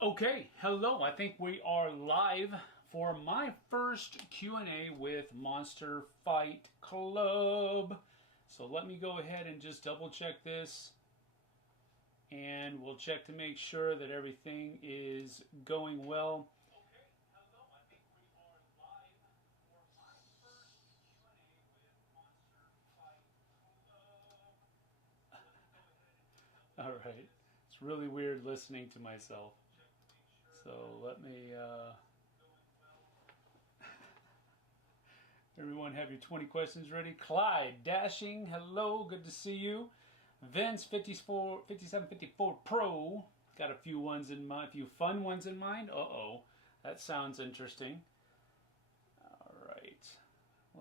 Okay, hello. I think we are live for my first Q&A with Monster Fight Club. So let me go ahead and just double check this. And we'll check to make sure that everything is going well. Okay, hello. I think we are live for my first Q&A with Monster Fight Club. All right. It's really weird listening to myself. So let me, everyone have your 20 questions ready. Clyde, Dashing, hello, good to see you. Vince, 5754 Pro, got a few ones in mind, a few fun ones in mind. Uh-oh, that sounds interesting. All right,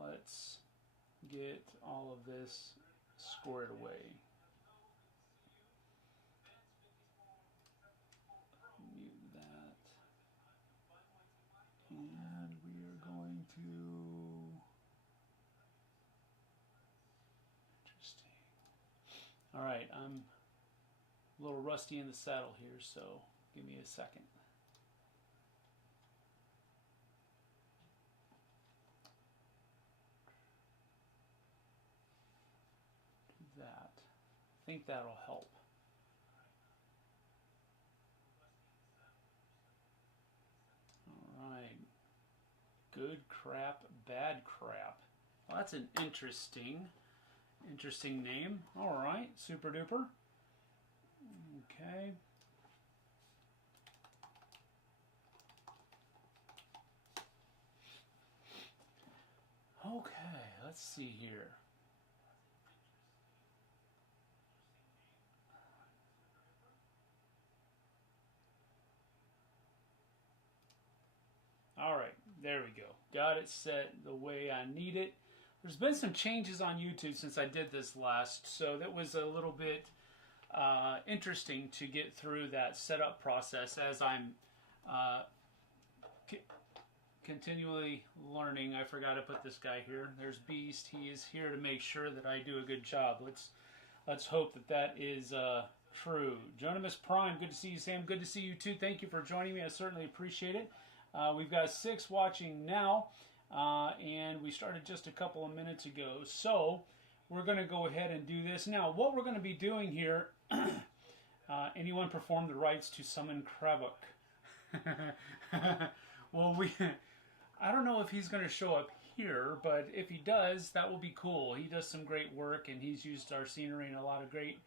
let's get all of this squared away. Mute that. And we are going to... Interesting. All right, I'm a little rusty in the saddle here, so give me a second. Do that. I think that'll help. Alright. Good crap, bad crap. Well, that's an interesting name. Alright, super duper. Okay. Okay, let's see here. Alright, there we go. Got it set the way I need it. There's been some changes on YouTube since I did this last, so that was a little bit interesting to get through that setup process as I'm continually learning. I forgot to put this guy here. There's Beast. He is here to make sure that I do a good job. Let's hope that that is true. Jonimus Prime, good to see you, Sam. Good to see you too. Thank you for joining me. I certainly appreciate it. We've got 6 watching now, and we started just a couple of minutes ago. So we're going to go ahead and do this. Now, what we're going to be doing here, anyone perform the rites to summon Kravuk? Well, I don't know if he's going to show up here, but if he does, that will be cool. He does some great work, and he's used our scenery in a lot of great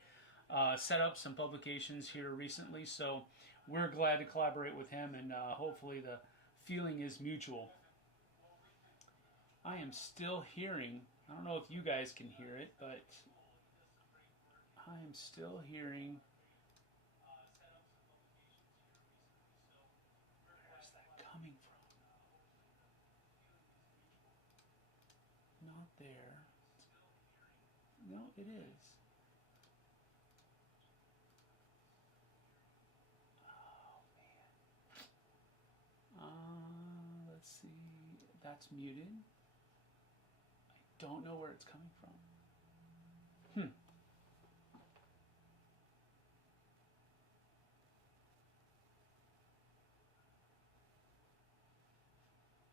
setups and publications here recently. So we're glad to collaborate with him, and hopefully the feeling is mutual. I am still hearing, I don't know if you guys can hear it, but I am still hearing. Where's that coming from? Not there. No, it is. Let's see. That's muted. I don't know where it's coming from.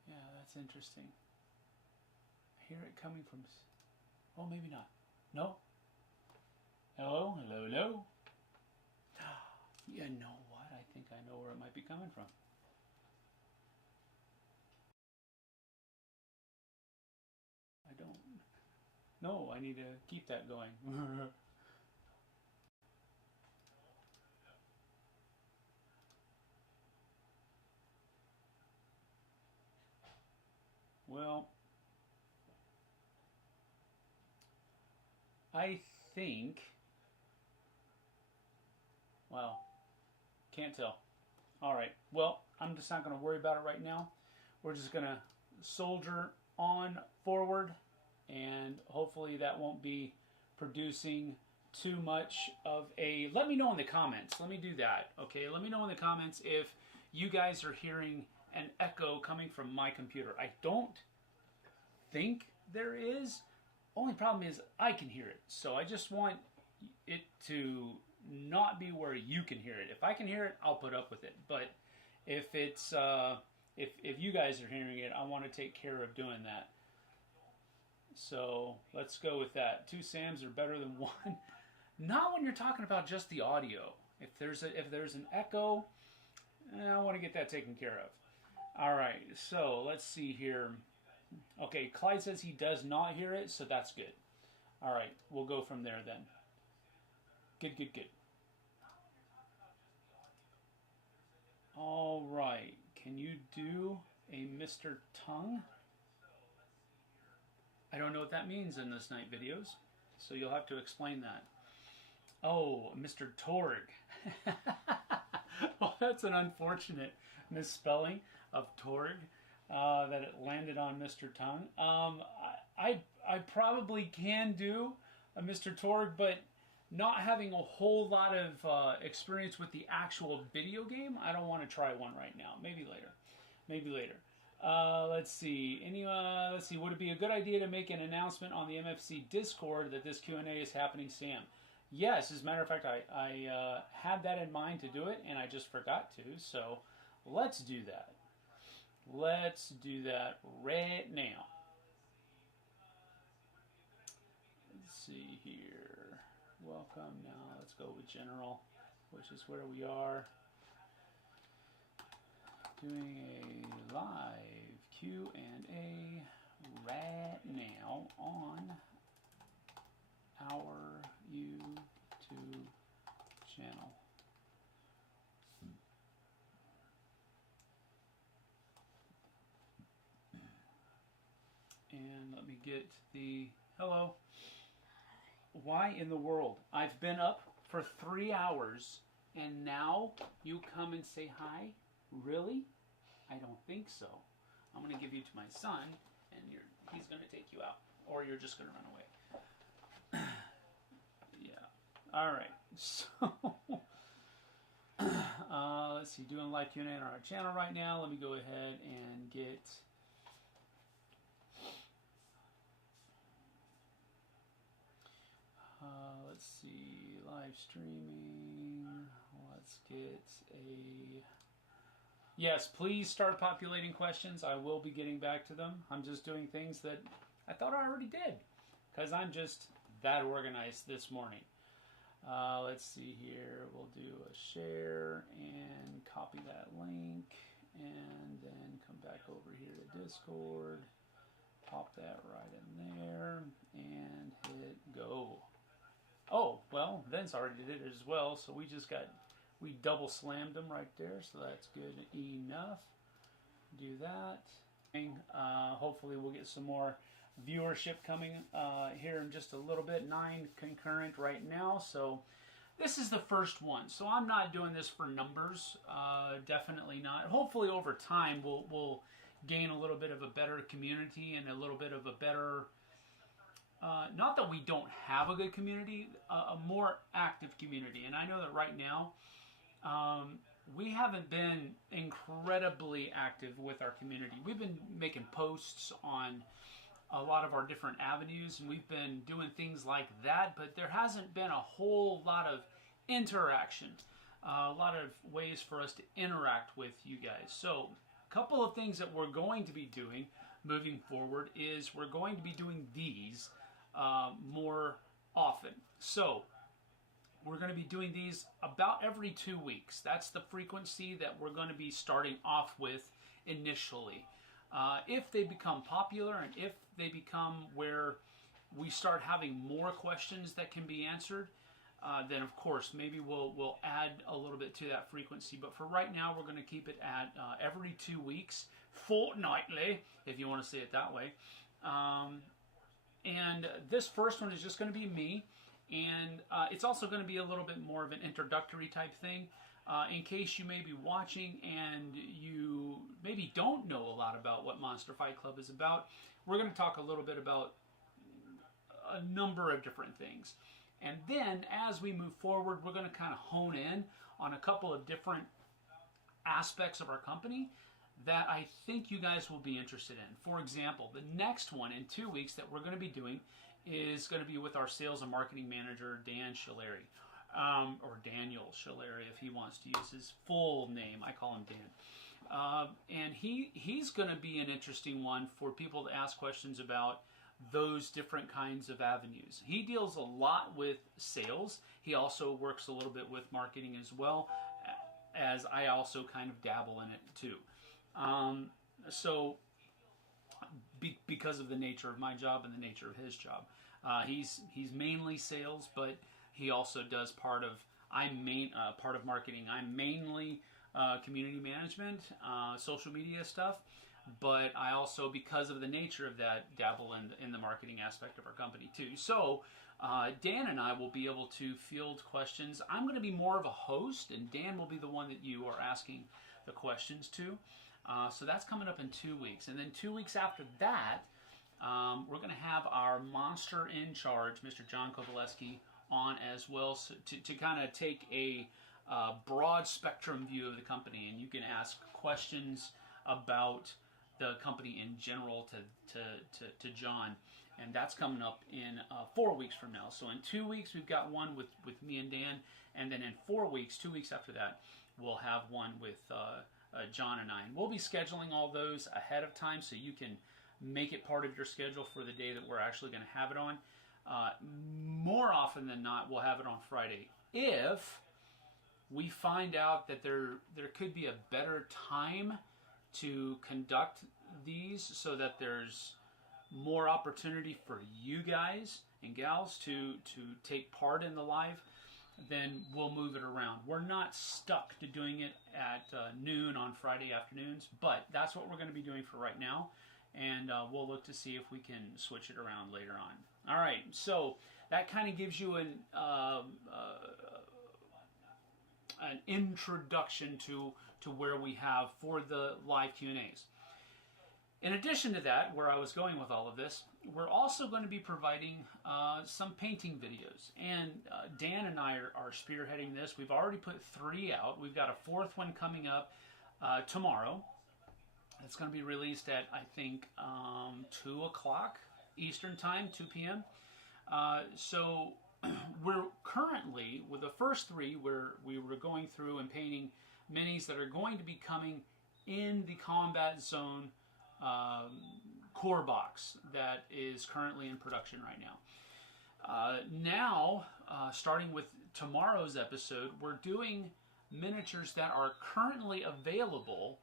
Yeah, that's interesting. I hear it coming from... Oh, maybe not. No? Hello? Hello? Hello? You know what? I think I know where it might be coming from. I don't. No, I need to keep that going. Well, I think... Well, can't tell. Alright, well, I'm just not going to worry about it right now. We're just going to soldier on forward, and hopefully that won't be producing too much of a... Let me know in the comments. Let me do that, okay? Let me know in the comments if you guys are hearing an echo coming from my computer. I don't think there is. Only problem is I can hear it. So I just want it to not be where you can hear it. If I can hear it, I'll put up with it. But if it's if you guys are hearing it, I want to take care of doing that. So let's go with that. 2 Sams are better than 1. Not when you're talking about just the audio. If there's an echo, I want to get that taken care of. All right, so let's see here. Okay, Clyde says he does not hear it, so that's good. All right, we'll go from there then. Good, good, good. All right, can you do a Mr. Tongue? I don't know what that means in this night videos, so you'll have to explain that. Oh, Mr. Torgue. Well, that's an unfortunate misspelling of Torgue, that it landed on Mr. Tongue. I probably can do a Mr. Torgue, but not having a whole lot of experience with the actual video game, I don't want to try one right now. Maybe later. Maybe later. Let's see. Let's see. Would it be a good idea to make an announcement on the MFC Discord that this Q&A is happening, Sam? Yes, as a matter of fact, I had that in mind to do it, and I just forgot to. So let's do that. Let's do that right now. Let's see here. Welcome now. Let's go with general, which is where we are. Doing a live Q&A right now on our YouTube channel. And let me get the hello. Why in the world? I've been up for 3 hours and now you come and say hi? Really? I don't think so. I'm going to give you to my son and he's going to take you out, or you're just going to run away. Yeah. All right. So let's see, doing live Q&A on our channel right now. Let me go ahead and get let's see, live streaming. Let's get a... Yes, please start populating questions. I will be getting back to them. I'm just doing things that I thought I already did because I'm just that organized this morning. Let's see here. We'll do a share and copy that link and then come back over here to Discord. Pop that right in there and hit go. Oh, well, Vince already did it as well, so we double slammed them right there, so that's good enough. Do that. Hopefully we'll get some more viewership coming here in just a little bit. 9 concurrent right now, so this is the first one. So I'm not doing this for numbers, definitely not. Hopefully over time we'll gain a little bit of a better community and a little bit of a better... not that we don't have a good community, a more active community. And I know that right now, we haven't been incredibly active with our community. We've been making posts on a lot of our different avenues, and we've been doing things like that, but there hasn't been a whole lot of interaction, a lot of ways for us to interact with you guys. So a couple of things that we're going to be doing moving forward is we're going to be doing these more often. So we're going to be doing these about every 2 weeks. That's the frequency that we're going to be starting off with initially. If they become popular and if they become where we start having more questions that can be answered, then of course maybe we'll add a little bit to that frequency. But for right now, we're going to keep it at every 2 weeks, fortnightly, if you want to say it that way. And this first one is just going to be me, and it's also going to be a little bit more of an introductory type thing. In case you may be watching and you maybe don't know a lot about what Monster Fight Club is about, we're going to talk a little bit about a number of different things. And then as we move forward, we're going to kind of hone in on a couple of different aspects of our company that I think you guys will be interested in. For example, the next one in 2 weeks that we're going to be doing is going to be with our sales and marketing manager, Dan Shalary. or Daniel Shillary if he wants to use his full name. I call him Dan. And he's going to be an interesting one for people to ask questions about those different kinds of avenues. He deals a lot with sales. He also works a little bit with marketing as well, as I also kind of dabble in it too. Because of the nature of my job and the nature of his job, he's mainly sales, but he also does part of marketing. I'm mainly community management, social media stuff. But I also, because of the nature of that, dabble in the marketing aspect of our company too. So Dan and I will be able to field questions. I'm going to be more of a host, and Dan will be the one that you are asking the questions to. So that's coming up in 2 weeks. And then 2 weeks after that, we're going to have our monster in charge, Mr. John Kowaleski, on as well, so to kind of take a broad spectrum view of the company. And you can ask questions about the company in general to John, and that's coming up in 4 weeks from now. So in 2 weeks we've got one with me and Dan, and then in 4 weeks, 2 weeks after that, we'll have one with John and I. And we'll be scheduling all those ahead of time so you can make it part of your schedule for the day that we're actually going to have it on. More often than not, we'll have it on Friday. If we find out that there could be a better time to conduct these so that there's more opportunity for you guys and gals to take part in the live, then we'll move it around. We're not stuck to doing it at noon on Friday afternoons, but that's what we're going to be doing for right now, and we'll look to see if we can switch it around later on. All right, so that kind of gives you an introduction to where we have for the live Q&As. In addition to that, where I was going with all of this, we're also going to be providing some painting videos. And Dan and I are spearheading this. We've already put 3 out. We've got a 4th one coming up tomorrow. It's going to be released at, I think, 2 o'clock Eastern Time, 2 p.m. So we're currently, with the first 3, where we were going through and painting minis that are going to be coming in the Combat Zone core box that is currently in production right now. Starting with tomorrow's episode, we're doing miniatures that are currently available,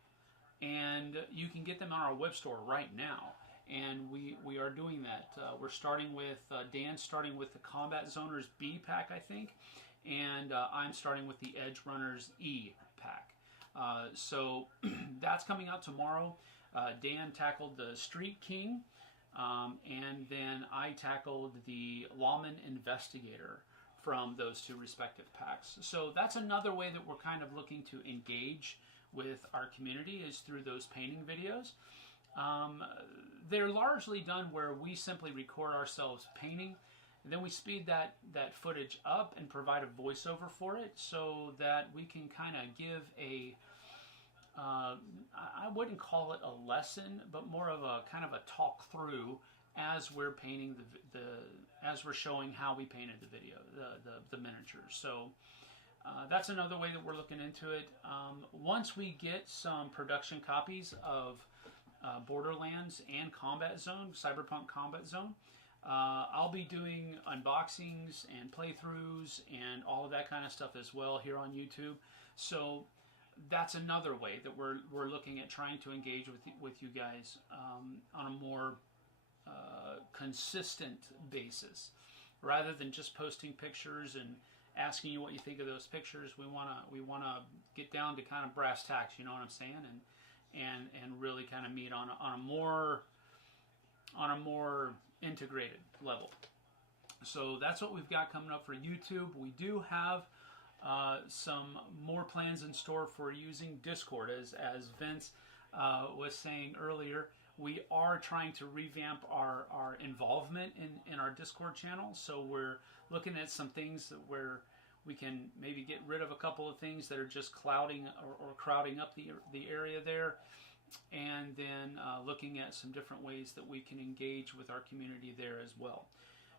and you can get them on our web store right now. And we are doing that. We're starting with, Dan's starting with the Combat Zoners B pack, I think, and I'm starting with the Edge Runners E pack. So that's coming out tomorrow. Dan tackled the Street King, and then I tackled the Lawman Investigator from those 2 respective packs. So that's another way that we're kind of looking to engage with our community, is through those painting videos. They're largely done where we simply record ourselves painting, and then we speed that footage up and provide a voiceover for it so that we can kind of give a I wouldn't call it a lesson, but more of a kind of a talk through as we're painting as we're showing how we painted the video, the miniatures. So that's another way that we're looking into it. Once we get some production copies of Borderlands and Combat Zone, Cyberpunk Combat Zone, I'll be doing unboxings and playthroughs and all of that kind of stuff as well here on YouTube. So that's another way that we're looking at trying to engage with you guys on a more consistent basis, rather than just posting pictures and asking you what you think of those pictures. We wanna get down to kind of brass tacks, you know what I'm saying, and really kind of meet on a more integrated level. So that's what we've got coming up for YouTube. We do have some more plans in store for using Discord, as Vince was saying earlier. We are trying to revamp our involvement in our Discord channel. So we're looking at some things where we can maybe get rid of a couple of things that are just clouding or crowding up the area there, and then looking at some different ways that we can engage with our community there as well.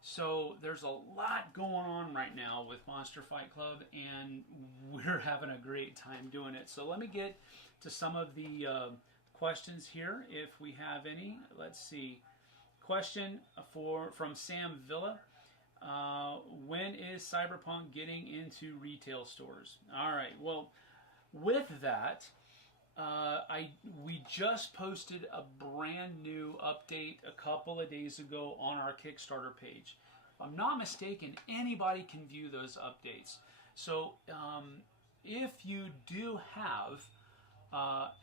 So there's a lot going on right now with Monster Fight Club, and we're having a great time doing it. So let me get to some of the questions here, if we have any. Let's see. Question from Sam Villa. When is Cyberpunk getting into retail stores? All right. Well, with that, we just posted a brand new update a couple of days ago on our Kickstarter page. If I'm not mistaken, anybody can view those updates. So if you do have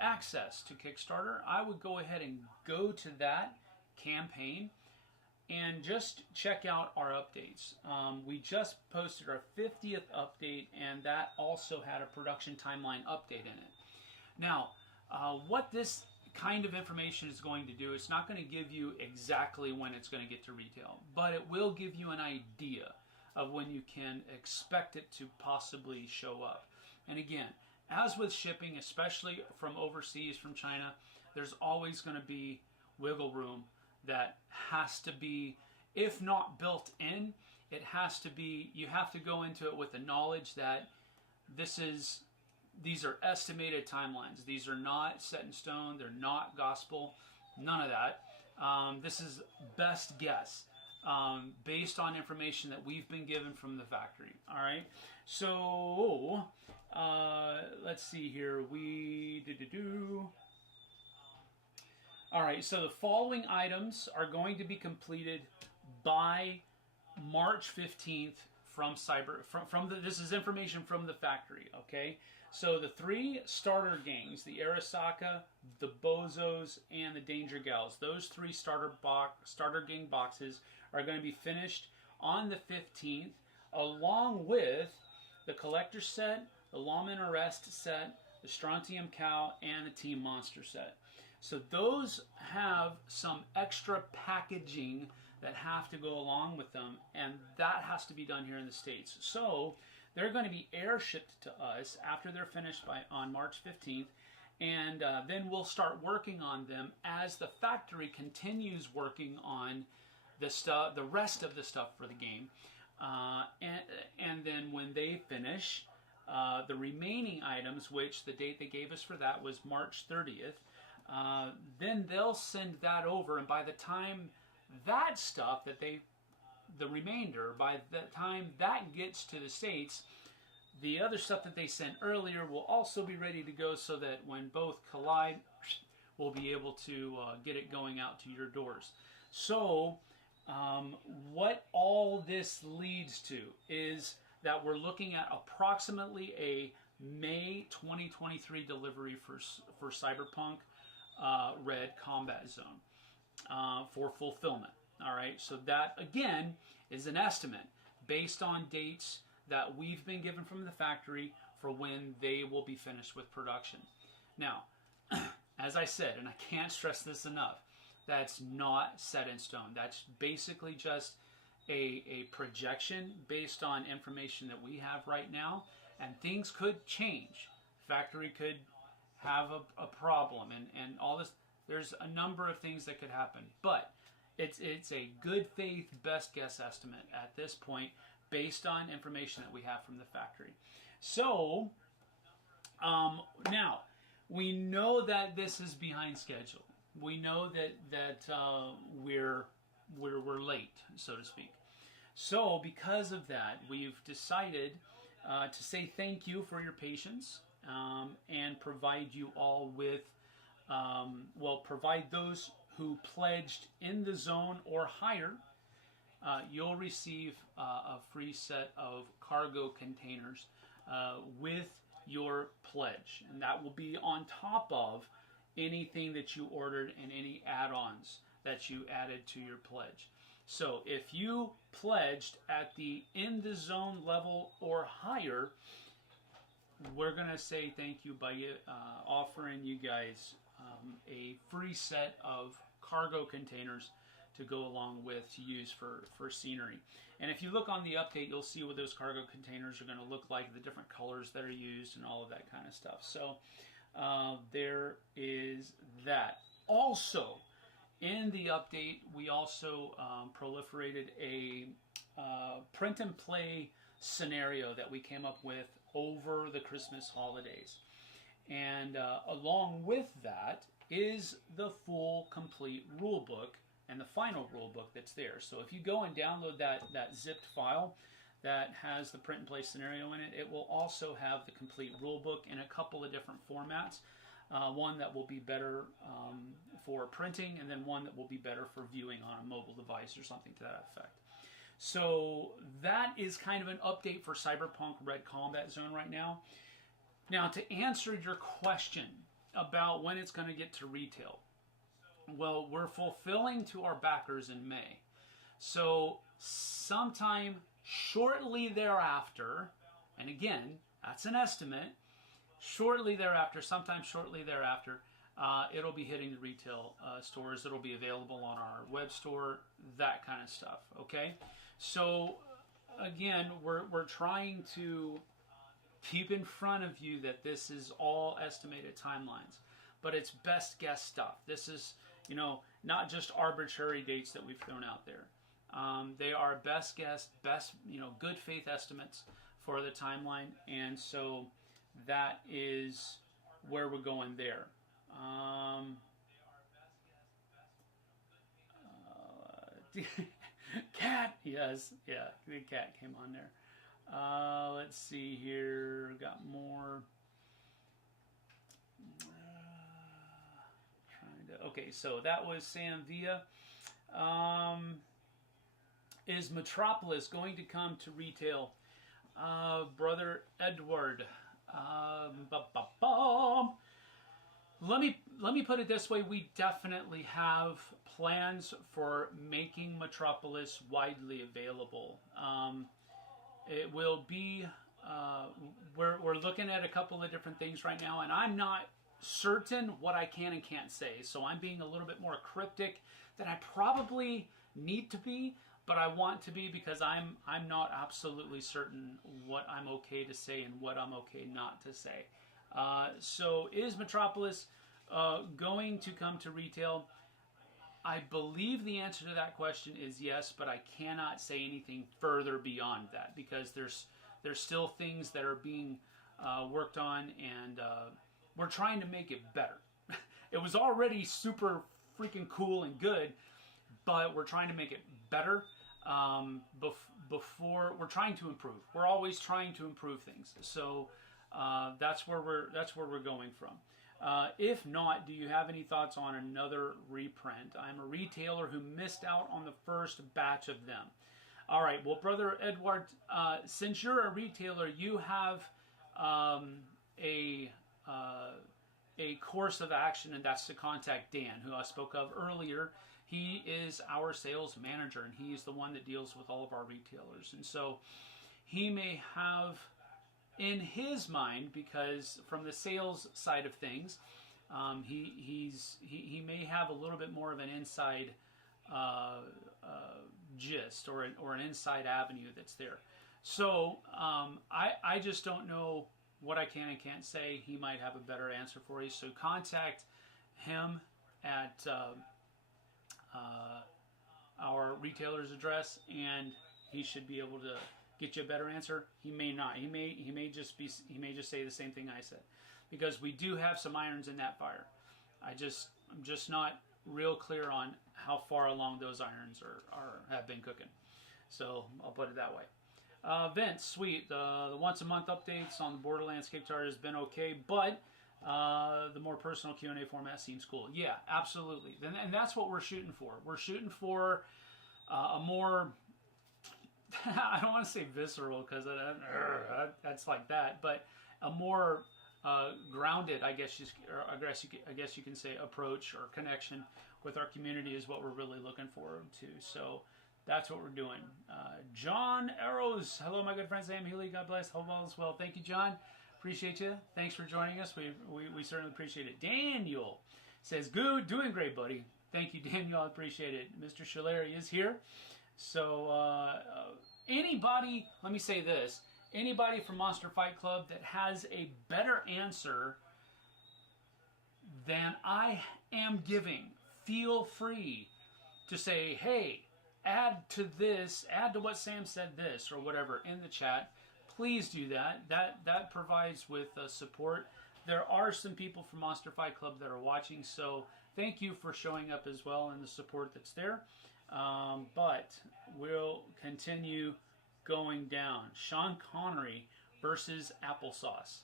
access to Kickstarter, I would go ahead and go to that campaign and just check out our updates. We just posted our 50th update, and that also had a production timeline update in it. Now, what this kind of information is going to do, it's not going to give you exactly when it's going to get to retail, but it will give you an idea of when you can expect it to possibly show up. And again, as with shipping, especially from overseas, from China, there's always going to be wiggle room that has to be, if not built in, it has to be, you have to go into it with the knowledge that these are estimated timelines. These are not set in stone. They're not gospel. None of that. This is best guess based on information that we've been given from the factory. All right. So let's see here. All right. So the following items are going to be completed by March 15th from this is information from the factory. Okay. So the 3 starter gangs, the Arasaka, the Bozos, and the Danger Gals, those 3 starter gang boxes are going to be finished on the 15th, along with the Collector set, the Lawman Arrest set, the Strontium Cow, and the Team Monster set. So those have some extra packaging that have to go along with them, and that has to be done here in the States. So they're going to be airshipped to us after they're finished on March 15th, and then we'll start working on them as the factory continues working on the rest of the stuff for the game. And then when they finish the remaining items, which the date they gave us for that was March 30th, then they'll send that over, and by the time that stuff the remainder, by the time that gets to the States, the other stuff that they sent earlier will also be ready to go, so that when both collide, we'll be able to get it going out to your doors. So what all this leads to is that we're looking at approximately a May 2023 delivery for Cyberpunk RED Combat Zone for fulfillment. All right, so that again is an estimate based on dates that we've been given from the factory for when they will be finished with production. Now, as I said, and I can't stress this enough, that's not set in stone. That's basically just a projection based on information that we have right now, and things could change. Factory could have a problem, and all this. There's a number of things that could happen, but it's a good faith best guess estimate at this point based on information that we have from the factory. So now we know that this is behind schedule. We know that we're late, so to speak. So because of that, we've decided to say thank you for your patience and provide you all with provide those who pledged in the zone or higher, you'll receive a free set of cargo containers with your pledge. And that will be on top of anything that you ordered and any add-ons that you added to your pledge. So if you pledged at the in the zone level or higher, we're going to say thank you by offering you guys a free set of cargo containers to go along with to use for scenery. And if you look on the update, you'll see what those cargo containers are going to look like, the different colors that are used and all of that kind of stuff. So there is that. Also, in the update, we also proliferated a print and play scenario that we came up with over the Christmas holidays. And along with that is the full complete rule book and the final rule book that's there. So if you go and download that zipped file that has the print and play scenario in it, it will also have the complete rule book in a couple of different formats. One that will be better for printing, and then one that will be better for viewing on a mobile device or something to that effect. So that is kind of an update for Cyberpunk RED Combat Zone right now. Now, to answer your question about when it's going to get to retail, well, we're fulfilling to our backers in May. So sometime shortly thereafter, and again, that's an estimate, sometime shortly thereafter, it'll be hitting the retail stores. It'll be available on our web store, that kind of stuff, okay? So, again, we're trying to keep in front of you that this is all estimated timelines, but it's best guess stuff. This is, not just arbitrary dates that we've thrown out there. They are best guess, good faith estimates for the timeline, and so that is where we're going there. Cat, yes, yeah, the cat came on there. Let's see here, got more. Okay, so that was Sam Villa. Is Metropolis going to come to retail? Brother Edward. Let me put it this way. We definitely have plans for making Metropolis widely available. It will be, we're looking at a couple of different things right now, and I'm not certain what I can and can't say. So I'm being a little bit more cryptic than I probably need to be, but I want to be, because I'm not absolutely certain what I'm okay to say and what I'm okay not to say. So is Metropolis going to come to retail? I believe the answer to that question is yes, but I cannot say anything further beyond that, because there's still things that are being worked on, and we're trying to make it better. It was already super freaking cool and good, but we're trying to make it better. Before we're trying to improve. We're always trying to improve things. So that's where we're going from. If not, do you have any thoughts on another reprint? I'm a retailer who missed out on the first batch of them. All right, well, Brother Edward, since you're a retailer, you have a course of action, and that's to contact Dan, who I spoke of earlier. He is our sales manager, and he is the one that deals with all of our retailers. And so he may have in his mind, because from the sales side of things, he may have a little bit more of an inside gist or an inside avenue that's there. So I just don't know what I can and can't say. He might have a better answer for you. So contact him at our retailer's address, and he should be able to get you a better answer. He may not. He may just say the same thing I said, because we do have some irons in that fire. I'm just not real clear on how far along those irons have been cooking. So I'll put it that way. Vince, sweet. The once a month updates on the Borderlands Kickstarter has been okay, but the more personal Q&A format seems cool. Yeah, absolutely. And that's what we're shooting for. We're shooting for a more, I don't want to say visceral, because that's like that, but a more grounded, I guess you can say, approach or connection with our community is what we're really looking forward to. So that's what we're doing. John Arrows, hello, my good friend Sam Healey. God bless. Hope all is well. Thank you, John. Appreciate you. Thanks for joining us. We certainly appreciate it. Daniel says, good, doing great, buddy. Thank you, Daniel. I appreciate it. Mr. Shalari is here. So anybody, let me say this, anybody from Monster Fight Club that has a better answer than I am giving feel free to say, hey, add to this, add to what Sam said this, or whatever in the chat. Please do that. That provides with support. There are some people from Monster Fight Club that are watching, so thank you for showing up as well and the support that's there. But we'll continue going down. Sean Connery versus applesauce.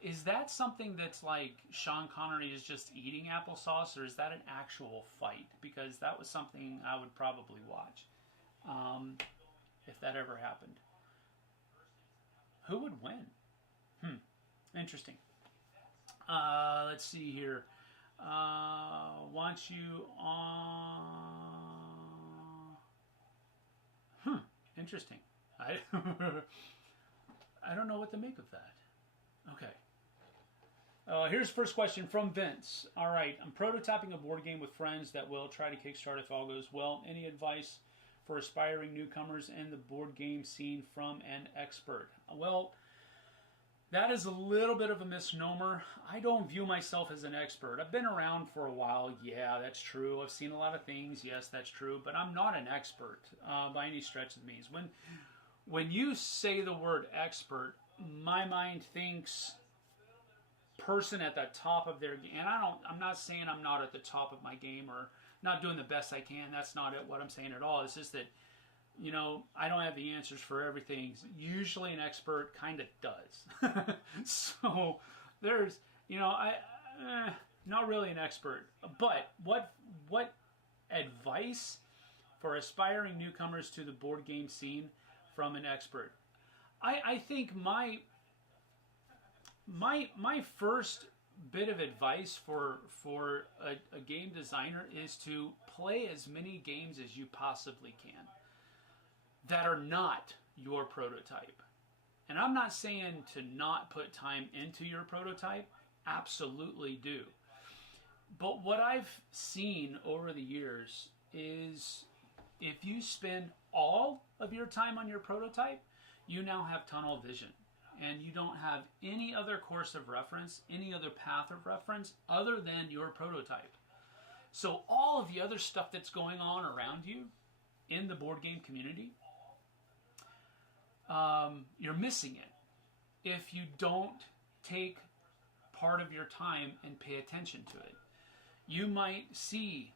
Is that something that's like Sean Connery is just eating applesauce, or is that an actual fight? Because that was something I would probably watch if that ever happened. Who would win? Interesting. Let's see here. Want you on... Interesting. I don't know what to make of that. Okay. Here's the first question from Vince. All right, I'm prototyping a board game with friends that will try to kickstart if all goes well. Any advice for aspiring newcomers in the board game scene from an expert? Well, that is a little bit of a misnomer. I don't view myself as an expert. I've been around for a while. Yeah, that's true. I've seen a lot of things. Yes, that's true. But I'm not an expert by any stretch of the means. When you say the word expert, my mind thinks person at the top of their game. And I'm not saying I'm not at the top of my game or not doing the best I can. That's not what I'm saying at all. It's just that, you know, I don't have the answers for everything. Usually an expert kind of does. So there's, you know, not really an expert. But what advice for aspiring newcomers to the board game scene from an expert? I think my first bit of advice for a game designer is to play as many games as you possibly can that are not your prototype. And I'm not saying to not put time into your prototype. Absolutely do. But what I've seen over the years is if you spend all of your time on your prototype, you now have tunnel vision. And you don't have any other course of reference, any other path of reference other than your prototype. So all of the other stuff that's going on around you in the board game community, you're missing it if you don't take part of your time and pay attention to it. You might see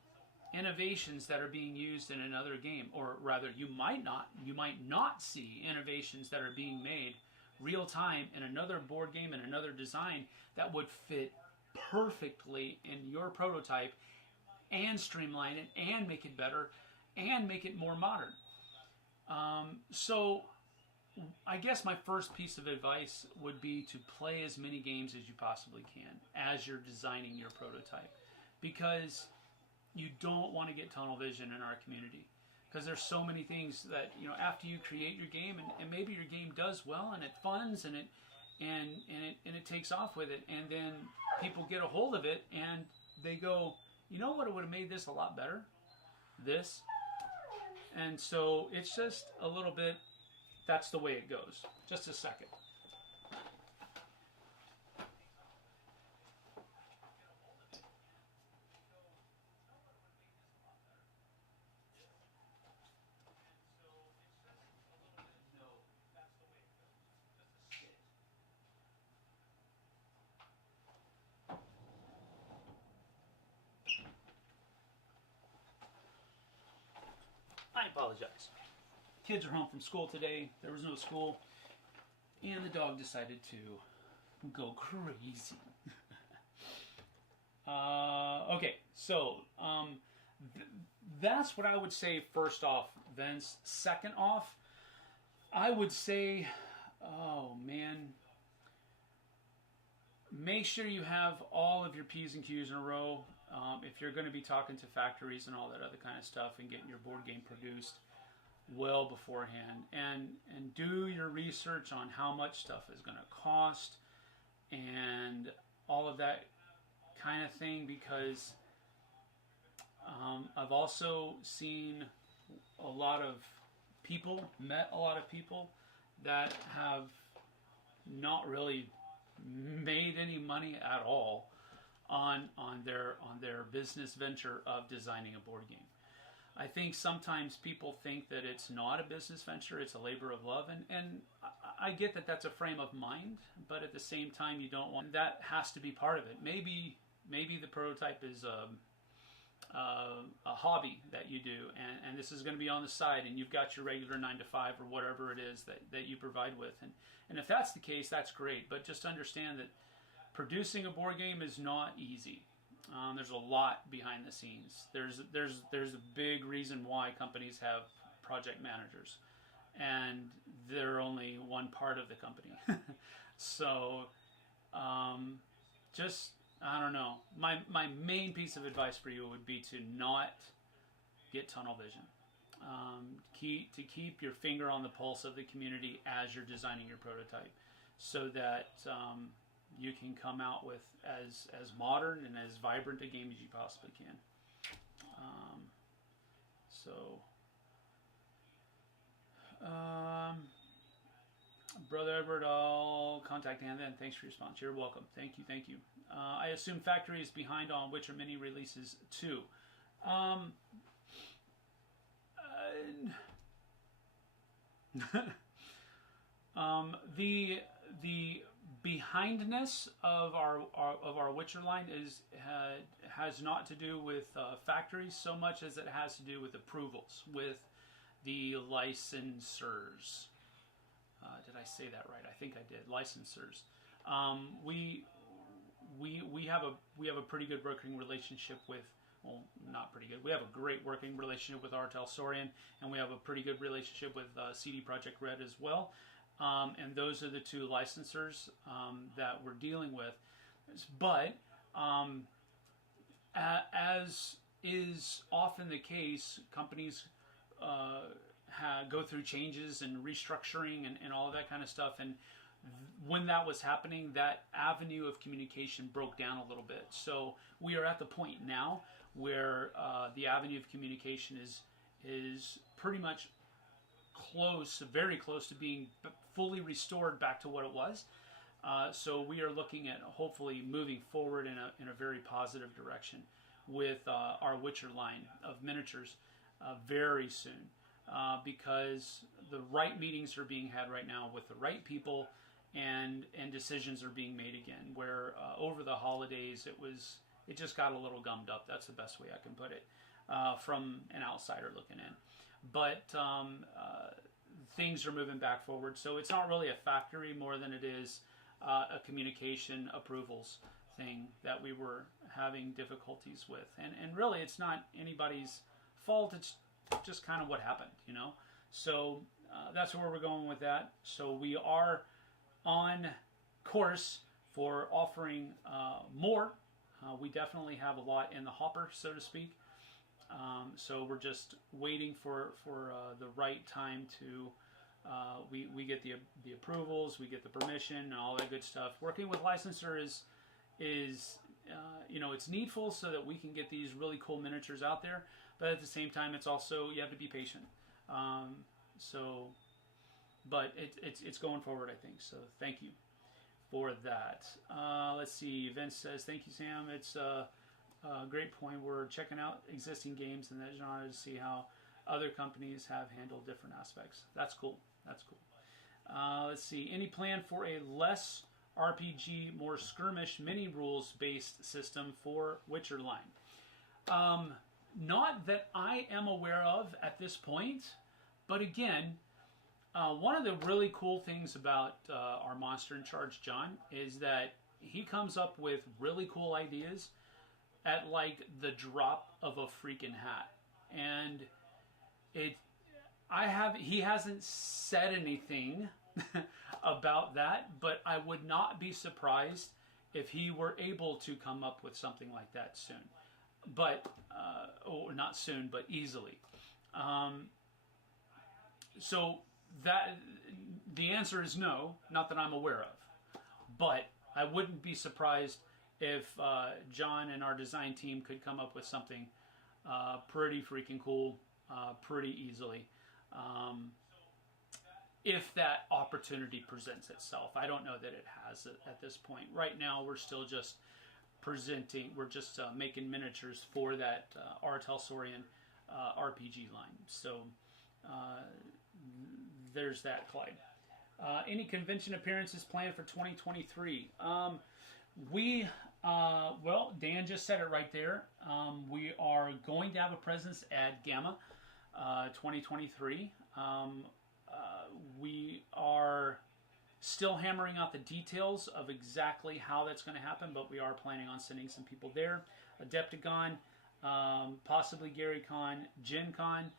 innovations that are being used in another game, or rather you might not see innovations that are being made real time in another board game and another design that would fit perfectly in your prototype and streamline it and make it better and make it more modern. So I guess my first piece of advice would be to play as many games as you possibly can as you're designing your prototype, because you don't want to get tunnel vision in our community. Because there's so many things that, you know, after you create your game and maybe your game does well and it funds and it takes off with it, and then people get a hold of it and they go, you know what, it would have made this a lot better? This. And so it's just a little bit, that's the way it goes. Just a second. I apologize. Kids are home from school today. There was no school. And the dog decided to go crazy. Okay, so that's what I would say first off, Vince. Second off, I would say, oh man, make sure you have all of your P's and Q's in a row. If you're going to be talking to factories and all that other kind of stuff and getting your board game produced well beforehand, and do your research on how much stuff is going to cost and all of that kind of thing, because I've also seen a lot of people, met a lot of people that have not really made any money at all on their business venture of designing a board game. I think sometimes people think that it's not a business venture, it's a labor of love, and I get that that's a frame of mind, but at the same time you don't want, that has to be part of it. Maybe the prototype is a hobby that you do, and this is going to be on the side, and you've got your regular 9 to 5 or whatever it is that you provide with, and if that's the case, that's great. But just understand that producing a board game is not easy. There's a lot behind the scenes. There's a big reason why companies have project managers, and they're only one part of the company. So just, I don't know. My main piece of advice for you would be to not get tunnel vision. Keep your finger on the pulse of the community as you're designing your prototype, so that you can come out with as modern and as vibrant a game as you possibly can. Brother Edward, I'll contact him then. Thanks for your response. You're welcome. Thank you. I assume Factory is behind on Witcher mini releases too. The behindness of our Witcher line has not to do with factories so much as it has to do with approvals with the licensors. Did I say that right? I think I did. Licensors. We have a pretty good working relationship with. Well, not pretty good. We have a great working relationship with Artel Sorian, and we have a pretty good relationship with CD Projekt Red as well. And those are the two licensors that we're dealing with. But as is often the case, companies go through changes and restructuring and all of that kind of stuff. And when that was happening, that avenue of communication broke down a little bit. So we are at the point now where the avenue of communication is pretty much close, very close to being fully restored back to what it was. So we are looking at hopefully moving forward in a very positive direction with our Witcher line of miniatures very soon, because the right meetings are being had right now with the right people, and decisions are being made again. Where over the holidays it just got a little gummed up. That's the best way I can put it from an outsider looking in. But things are moving back forward, so it's not really a factory more than it is a communication approvals thing that we were having difficulties with. And really, it's not anybody's fault. It's just kind of what happened, you know. So that's where we're going with that. So we are on course for offering more. We definitely have a lot in the hopper, so to speak. So we're just waiting for the right time to we get the approvals, we get the permission, and all that good stuff. Working with licensor is it's needful so that we can get these really cool miniatures out there. But at the same time, it's also, you have to be patient. But it's going forward, I think. So thank you for that. Let's see. Vince says, thank you, Sam. It's great point. We're checking out existing games in that genre to see how other companies have handled different aspects. That's cool. Let's see. Any plan for a less RPG, more skirmish, mini rules based system for Witcher line? Not that I am aware of at this point, but again, one of the really cool things about our Monster in Charge John is that he comes up with really cool ideas at like the drop of a freaking hat. And he hasn't said anything about that, but I would not be surprised if he were able to come up with something like that soon. But, or not soon, but easily. So that the answer is no, not that I'm aware of. But I wouldn't be surprised if John and our design team could come up with something pretty freaking cool pretty easily. If that opportunity presents itself. I don't know that it has at this point. Right now, we're still just presenting. We're just making miniatures for that R. Talsorian RPG line. So there's that, Clyde. Any convention appearances planned for 2023? Well, Dan just said it right there. We are going to have a presence at Gamma 2023. We are still hammering out the details of exactly how that's going to happen, but we are planning on sending some people there. Adepticon, possibly GaryCon, Gen Con,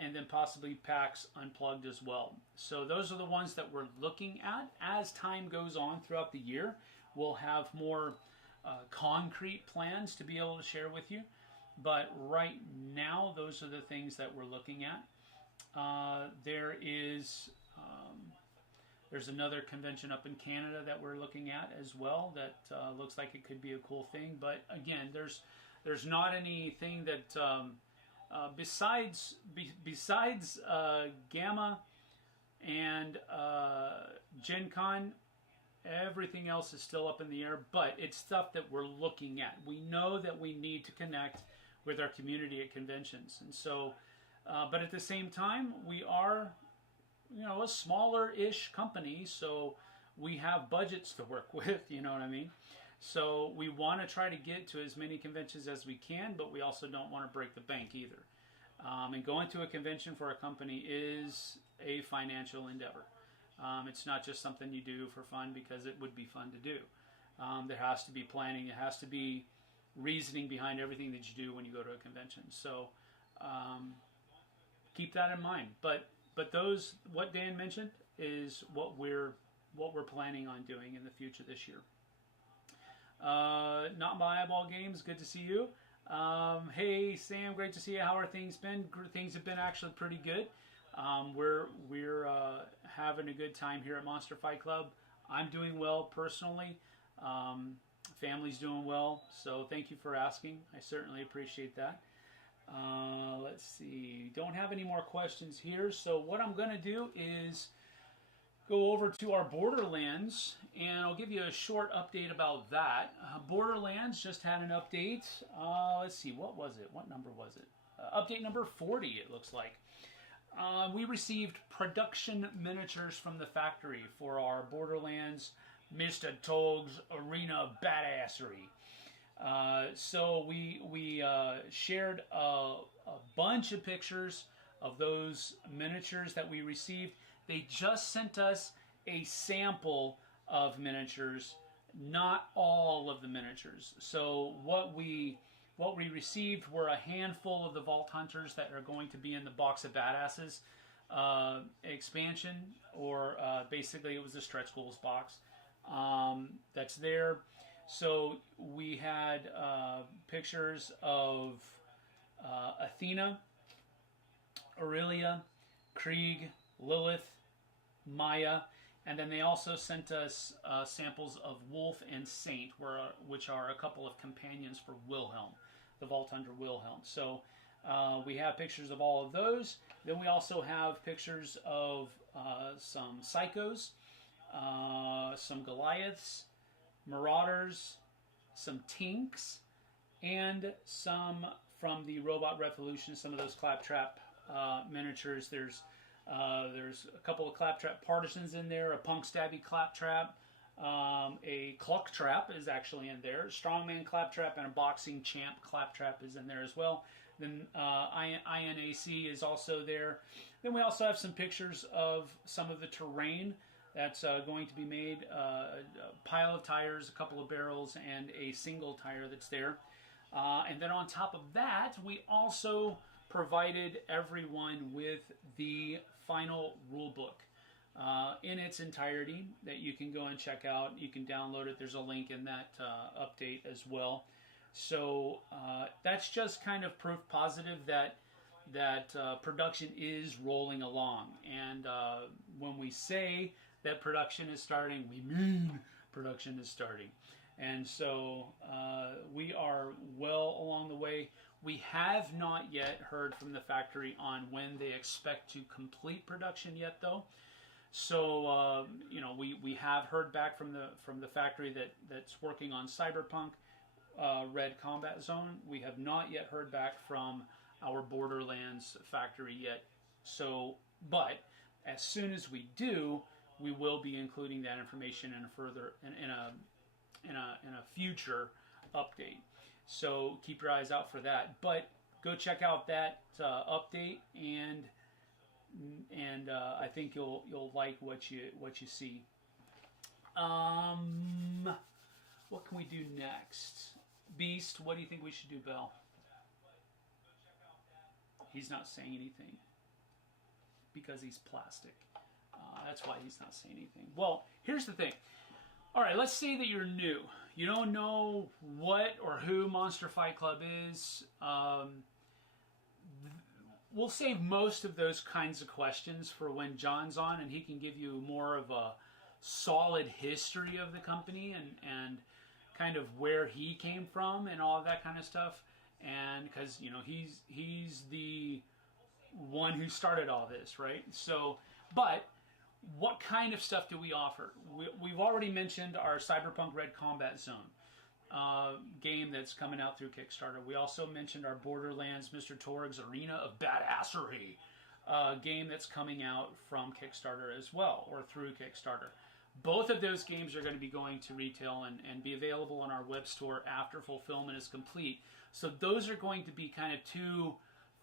and then possibly PAX Unplugged as well. So those are the ones that we're looking at. As time goes on throughout the year, we'll have more concrete plans to be able to share with you. But right now, those are the things that we're looking at. There's another convention up in Canada that we're looking at as well that looks like it could be a cool thing. But again, there's not anything that besides Gamma and Gen Con, everything else is still up in the air, but it's stuff that we're looking at. We know that we need to connect with our community at conventions. And so, but at the same time, we are, a smaller-ish company, so we have budgets to work with, you know what I mean? So we want to try to get to as many conventions as we can, but we also don't want to break the bank either. And going to a convention for a company is a financial endeavor. It's not just something you do for fun because it would be fun to do. There has to be planning. There has to be reasoning behind everything that you do when you go to a convention. So keep that in mind. But those, what Dan mentioned, is what we're planning on doing in the future this year. Not my eyeball games. Good to see you. Hey Sam, great to see you. How are things been? Things have been actually pretty good. We're having a good time here at Monster Fight Club. I'm doing well personally. Family's doing well. So thank you for asking. I certainly appreciate that. Let's see. Don't have any more questions here. So what I'm going to do is go over to our Borderlands, and I'll give you a short update about that. Borderlands just had an update. Let's see. What was it? What number was it? Update number 40, it looks like. We received production miniatures from the factory for our Borderlands Mr. Torgue's Arena Badassery. So we shared a bunch of pictures of those miniatures that we received. They just sent us a sample of miniatures, not all of the miniatures. So what we received were a handful of the Vault Hunters that are going to be in the Box of Badasses expansion, or basically it was the Stretch Goals box that's there. So we had pictures of Athena, Aurelia, Krieg, Lilith, Maya, and then they also sent us samples of Wolf and Saint, which are a couple of companions for Wilhelm, the Vault Hunter Wilhelm. So we have pictures of all of those. Then we also have pictures of some Psychos, some Goliaths, Marauders, some Tinks, and some from the Robot Revolution, some of those Claptrap miniatures. There's a couple of Claptrap Partisans in there, a Punk Stabby Claptrap, a Cluck Trap is actually in there, Strongman Claptrap, and a Boxing Champ Claptrap is in there as well. Then INAC is also there. Then we also have some pictures of some of the terrain that's going to be made, a pile of tires, a couple of barrels, and a single tire that's there. And then on top of that, we also provided everyone with the final rulebook in its entirety that you can go and check out. You can download it. There's a link in that update as well. So that's just kind of proof positive that production is rolling along. And when we say that production is starting, we mean production is starting. And so we are well along the way. We have not yet heard from the factory on when they expect to complete production yet, though. So you know, we have heard back from the factory that's working on Cyberpunk Red Combat Zone. We have not yet heard back from our Borderlands factory yet. So, but as soon as we do, we will be including that information in a future update. So keep your eyes out for that. But go check out that update, and I think you'll like what you see. What can we do next? Beast, what do you think we should do, Bell? He's not saying anything because he's plastic. That's why he's not saying anything. Well, here's the thing. All right, let's say that you're new. You don't know what or who Monster Fight Club is. We'll save most of those kinds of questions for when John's on, and he can give you more of a solid history of the company and kind of where he came from and all of that kind of stuff. And because, you know, he's the one who started all this, right? So, but what kind of stuff do we offer? We've already mentioned our Cyberpunk Red Combat Zone game that's coming out through Kickstarter. We also mentioned our Borderlands Mr. Torgue's Arena of Badassery game that's coming out from Kickstarter as well, or through Kickstarter. Both of those games are going to be going to retail and be available on our web store after fulfillment is complete. So those are going to be kind of two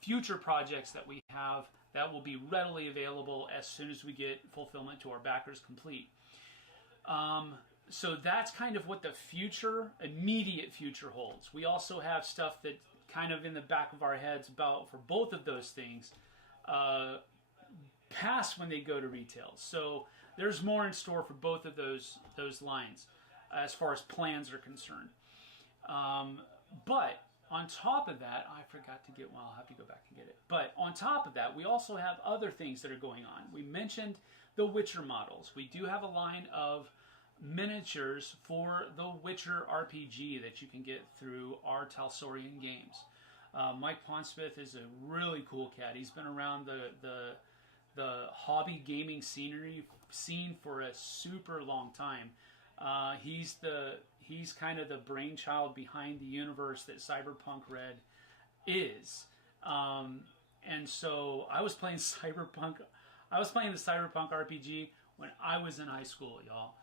future projects that we have that will be readily available as soon as we get fulfillment to our backers complete. So that's kind of what the immediate future holds. We also have stuff that kind of in the back of our heads about for both of those things past when they go to retail. So there's more in store for both of those lines as far as plans are concerned. But on top of that, I forgot to get, well, I'll have to go back and get it. But on top of that, we also have other things that are going on. We mentioned the Witcher models. We do have a line of miniatures for the Witcher RPG that you can get through our Talsorian games. Mike Pondsmith is a really cool cat. He's been around the hobby gaming scene for a super long time. He's kind of the brainchild behind the universe that Cyberpunk RED is. And so I was playing the Cyberpunk RPG when I was in high school, y'all.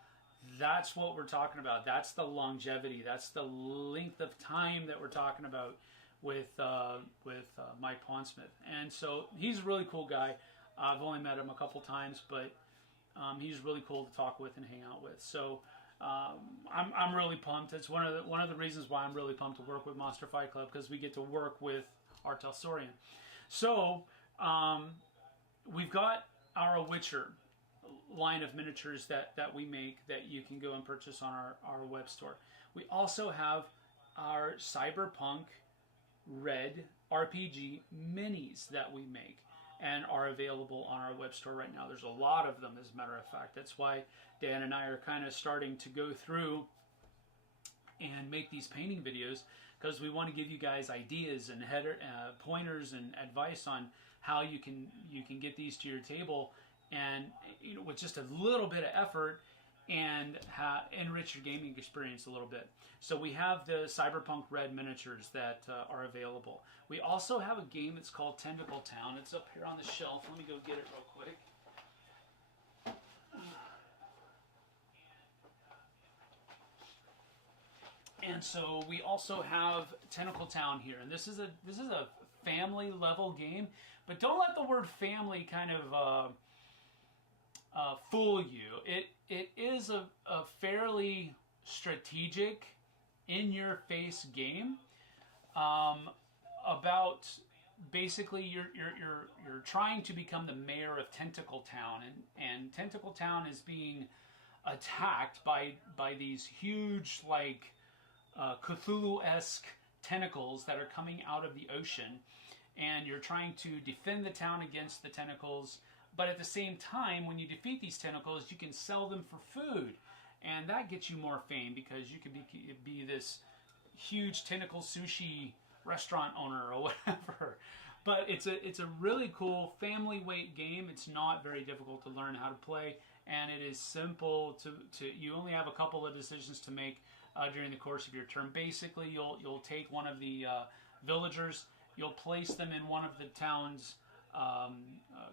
That's what we're talking about. That's the longevity. That's the length of time that we're talking about with Mike Pondsmith. And so he's a really cool guy. I've only met him a couple times, but he's really cool to talk with and hang out with. So I'm really pumped. It's one of the reasons why I'm really pumped to work with Monster Fight Club, because we get to work with our Talsorian. So we've got our Witcher line of miniatures that we make that you can go and purchase on our web store. We also have our Cyberpunk RED RPG minis that we make and are available on our web store right now. There's a lot of them, as a matter of fact. That's why Dan and I are kind of starting to go through and make these painting videos, because we want to give you guys ideas and pointers and advice on how you can get these to your table, and with just a little bit of effort, and enrich your gaming experience a little bit. So we have the Cyberpunk RED miniatures that are available. We also have a game that's called Tentacle Town. It's up here on the shelf. Let me go get it real quick. And so we also have Tentacle Town here, and this is a family level game. But don't let the word family kind of fool you. It is a fairly strategic, in-your-face game about basically you're trying to become the mayor of Tentacle Town, and Tentacle Town is being attacked by these huge, like Cthulhu-esque tentacles that are coming out of the ocean, and you're trying to defend the town against the tentacles. But at the same time, when you defeat these tentacles, you can sell them for food. And that gets you more fame, because you could be this huge tentacle sushi restaurant owner or whatever. But it's a really cool family weight game. It's not very difficult to learn how to play, and it is simple to you only have a couple of decisions to make during the course of your turn. Basically, you'll take one of the villagers, you'll place them in one of the town's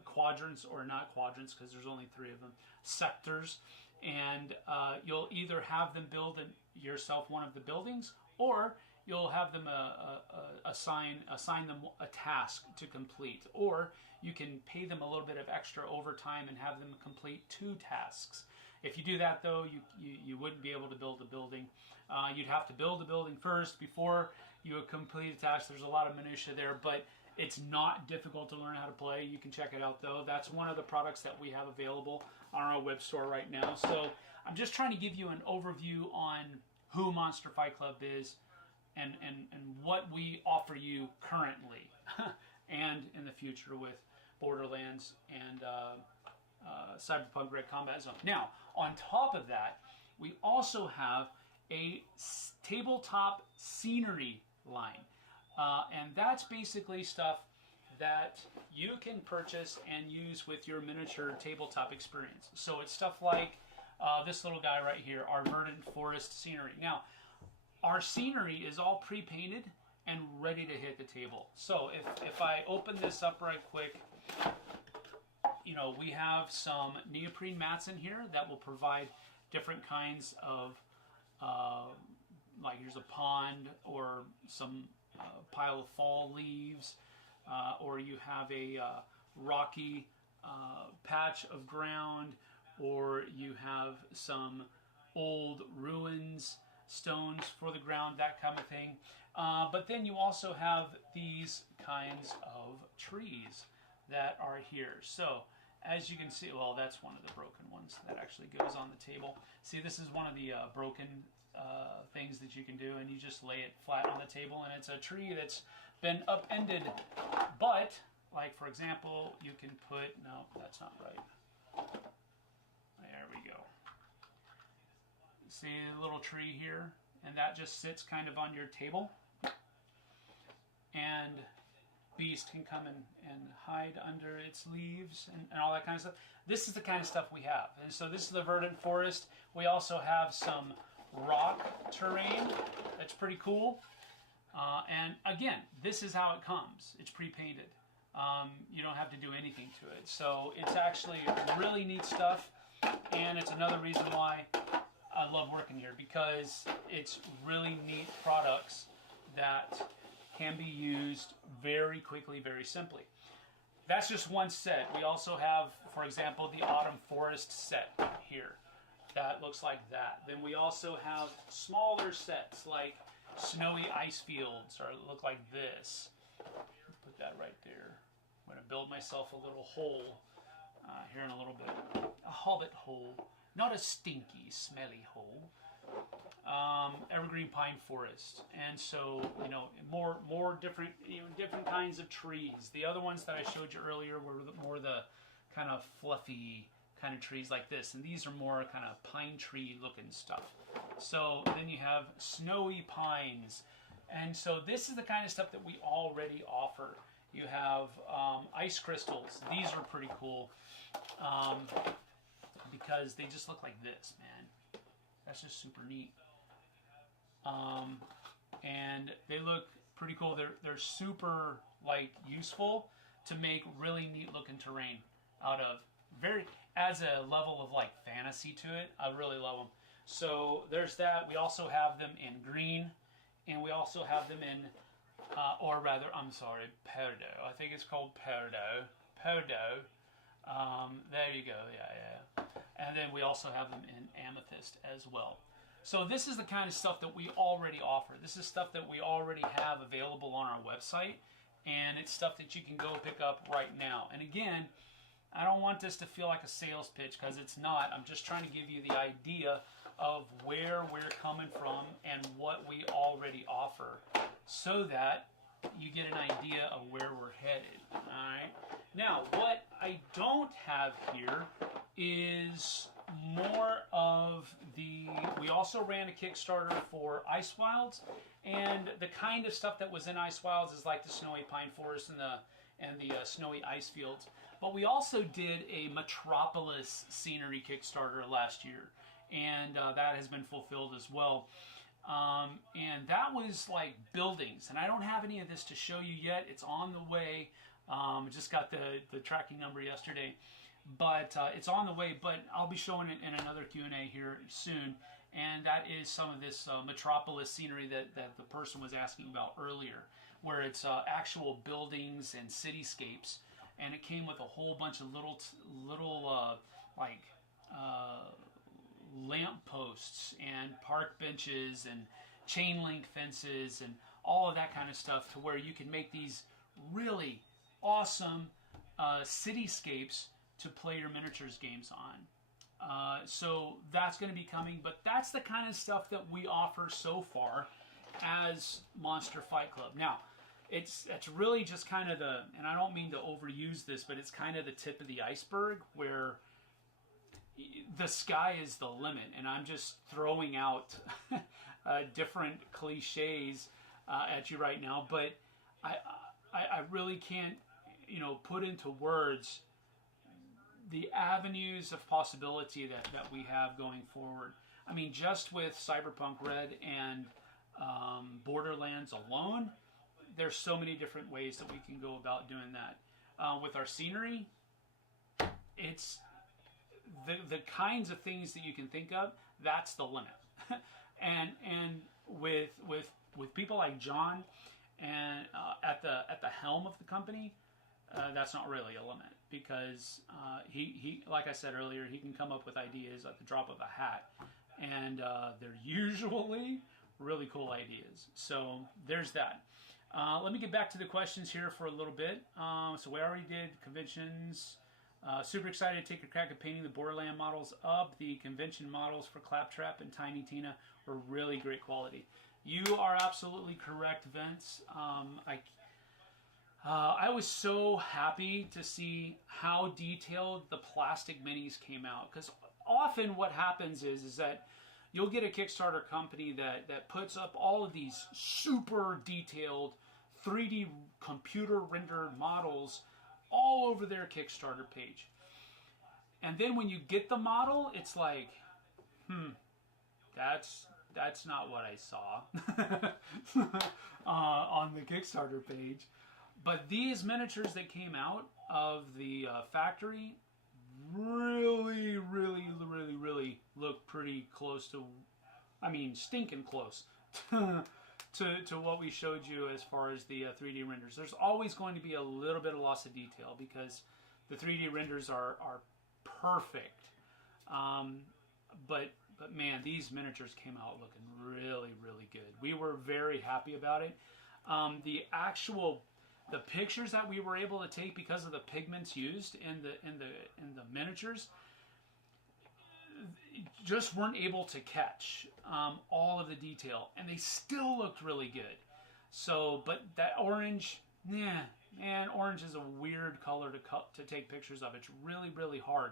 quadrants, or not quadrants because there's only 3 of them, sectors, and you'll either have them build yourself one of the buildings, or you'll have them assign them a task to complete, or you can pay them a little bit of extra overtime and have them complete 2 tasks. If you do that, though, you wouldn't be able to build a building. You'd have to build a building first before you would complete a task. There's a lot of minutia there, but it's not difficult to learn how to play. You can check it out, though. That's one of the products that we have available on our web store right now. So I'm just trying to give you an overview on who Monster Fight Club is and what we offer you currently and in the future with Borderlands and Cyberpunk RED Combat Zone. Now, on top of that, we also have a tabletop scenery line. And that's basically stuff that you can purchase and use with your miniature tabletop experience. So it's stuff like this little guy right here, our verdant forest scenery. Now, our scenery is all pre-painted and ready to hit the table. So if I open this up right quick, you know, we have some neoprene mats in here that will provide different kinds of, like here's a pond or some pile of fall leaves, or you have a rocky patch of ground, or you have some old ruins, stones for the ground, that kind of thing. But then you also have these kinds of trees that are here. So as you can see, well, that's one of the broken ones that actually goes on the table. See, this is one of the broken things that you can do, and you just lay it flat on the table, and it's a tree that's been upended. But, like for example, you can put, no, that's not right. There we go. See a little tree here, and that just sits kind of on your table, and Beast can come and hide under its leaves and all that kind of stuff. This is the kind of stuff we have. And so this is the verdant forest. We also have some rock terrain that's pretty cool. And again, this is how it comes. It's pre-painted. You don't have to do anything to it. So it's actually really neat stuff. And it's another reason why I love working here, because it's really neat products that can be used very quickly, very simply. That's just one set. We also have, for example, the Autumn Forest set here. That looks like that. Then we also have smaller sets like Snowy Ice Fields, or look like this. Put that right there. I'm going to build myself a little hole here in a little bit. A hobbit hole. Not a stinky, smelly hole. Evergreen Pine Forest. And so, you know, more different, different kinds of trees. The other ones that I showed you earlier were more the kind of fluffy kind of trees like this, and these are more kind of pine tree looking stuff. So then you have snowy pines, and so this is the kind of stuff that we already offer. You have ice crystals. These are pretty cool because they just look like this, man. That's just super neat. And they look pretty cool. They're super like useful to make really neat looking terrain out of. Very adds a level of like fantasy to it. I really love them. So there's that. We also have them in green, and we also have them in, or rather, I'm sorry, Perdo. I think it's called Perdo. Perdo. There you go. Yeah. And then we also have them in amethyst as well. So this is the kind of stuff that we already offer. This is stuff that we already have available on our website, and it's stuff that you can go pick up right now. And again, I don't want this to feel like a sales pitch, because it's not. I'm just trying to give you the idea of where we're coming from and what we already offer, so that you get an idea of where we're headed. All right. Now, what I don't have here is more of the. We also ran a Kickstarter for Ice Wilds, and the kind of stuff that was in Ice Wilds is like the Snowy Pine Forest and and the snowy ice fields. But we also did a Metropolis scenery Kickstarter last year, and that has been fulfilled as well. And that was like buildings, and I don't have any of this to show you yet. It's on the way. Just got the tracking number yesterday, but it's on the way. But I'll be showing it in another Q&A here soon, and that is some of this Metropolis scenery that the person was asking about earlier, where it's actual buildings and cityscapes, and it came with a whole bunch of little lamp posts and park benches and chain link fences and all of that kind of stuff, to where you can make these really awesome cityscapes to play your miniatures games on. So that's going to be coming, but that's the kind of stuff that we offer so far as Monster Fight Club. Now, it's really just kind of and I don't mean to overuse this, but it's kind of the tip of the iceberg, where the sky is the limit, and I'm just throwing out different cliches at you right now, but I really can't, put into words the avenues of possibility that we have going forward. I mean, just with Cyberpunk RED and Borderlands alone, there's so many different ways that we can go about doing that. With our scenery, it's the kinds of things that you can think of. That's the limit. and with people like John and at the helm of the company, that's not really a limit, because he like I said earlier, he can come up with ideas at the drop of a hat, and they're usually really cool ideas. So there's that. Let me get back to the questions here for a little bit. So we already did conventions. Super excited to take a crack at painting the Borderland models up. The convention models for Claptrap and Tiny Tina were really great quality. You are absolutely correct, Vince. I was so happy to see how detailed the plastic minis came out, because often what happens is that you'll get a Kickstarter company that puts up all of these super detailed 3D computer rendered models all over their Kickstarter page. And then when you get the model, it's like, that's not what I saw on the Kickstarter page. But these miniatures that came out of the factory really look pretty close to, stinking close to what we showed you as far as the 3D renders. There's always going to be a little bit of loss of detail, because the 3D renders are perfect. But man, these miniatures came out looking really good. We were very happy about it. The pictures that we were able to take, because of the pigments used in the miniatures, just weren't able to catch all of the detail, and they still looked really good. So, but that orange, orange is a weird color to take pictures of. It's really hard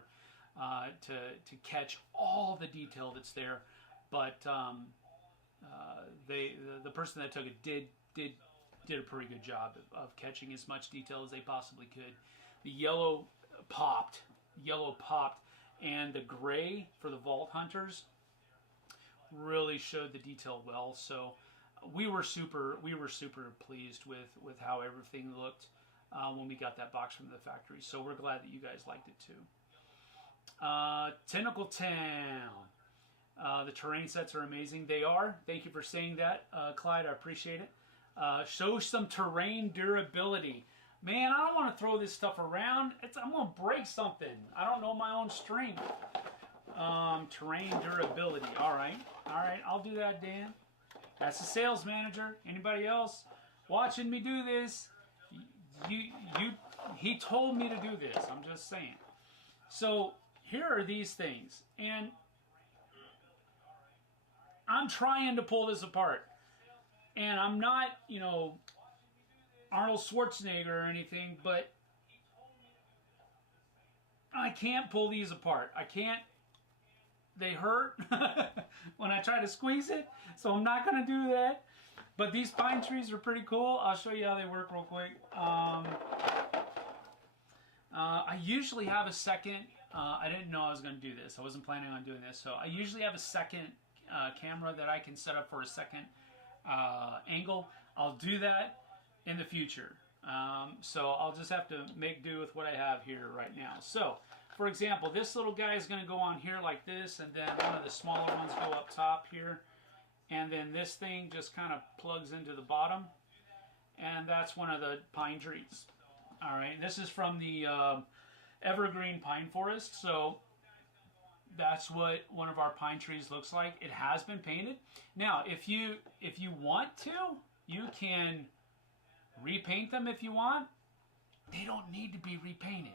to catch all the detail that's there. But the person that took it did a pretty good job of catching as much detail as they possibly could. The yellow popped, and the gray for the Vault Hunters really showed the detail well. So we were super pleased with how everything looked when we got that box from the factory. So we're glad that you guys liked it too. Tentacle Town. The terrain sets are amazing. They are. Thank you for saying that, Clyde. I appreciate it. Show some terrain durability. Man, I don't want to throw this stuff around. I'm going to break something. I don't know my own strength. Terrain durability. All right. I'll do that, Dan. That's the sales manager. Anybody else watching me do this? He told me to do this. I'm just saying. So here are these things, and I'm trying to pull this apart. And I'm not, Arnold Schwarzenegger or anything, but I can't pull these apart. I can't they hurt when I try to squeeze it, so I'm not going to do that. But these pine trees are pretty cool. I'll show you how they work real quick. I usually have a second. I didn't know I was going to do this. I wasn't planning on doing this. So I usually have a second camera that I can set up for a second angle. I'll do that in the future. So I'll just have to make do with what I have here right now. So, for example, this little guy is going to go on here like this, and then one of the smaller ones go up top here. And then this thing just kind of plugs into the bottom. And that's one of the pine trees. All right, this is from the evergreen pine forest. So that's what one of our pine trees looks like. It has been painted. Now, if you want to, you can repaint them if you want. They don't need to be repainted.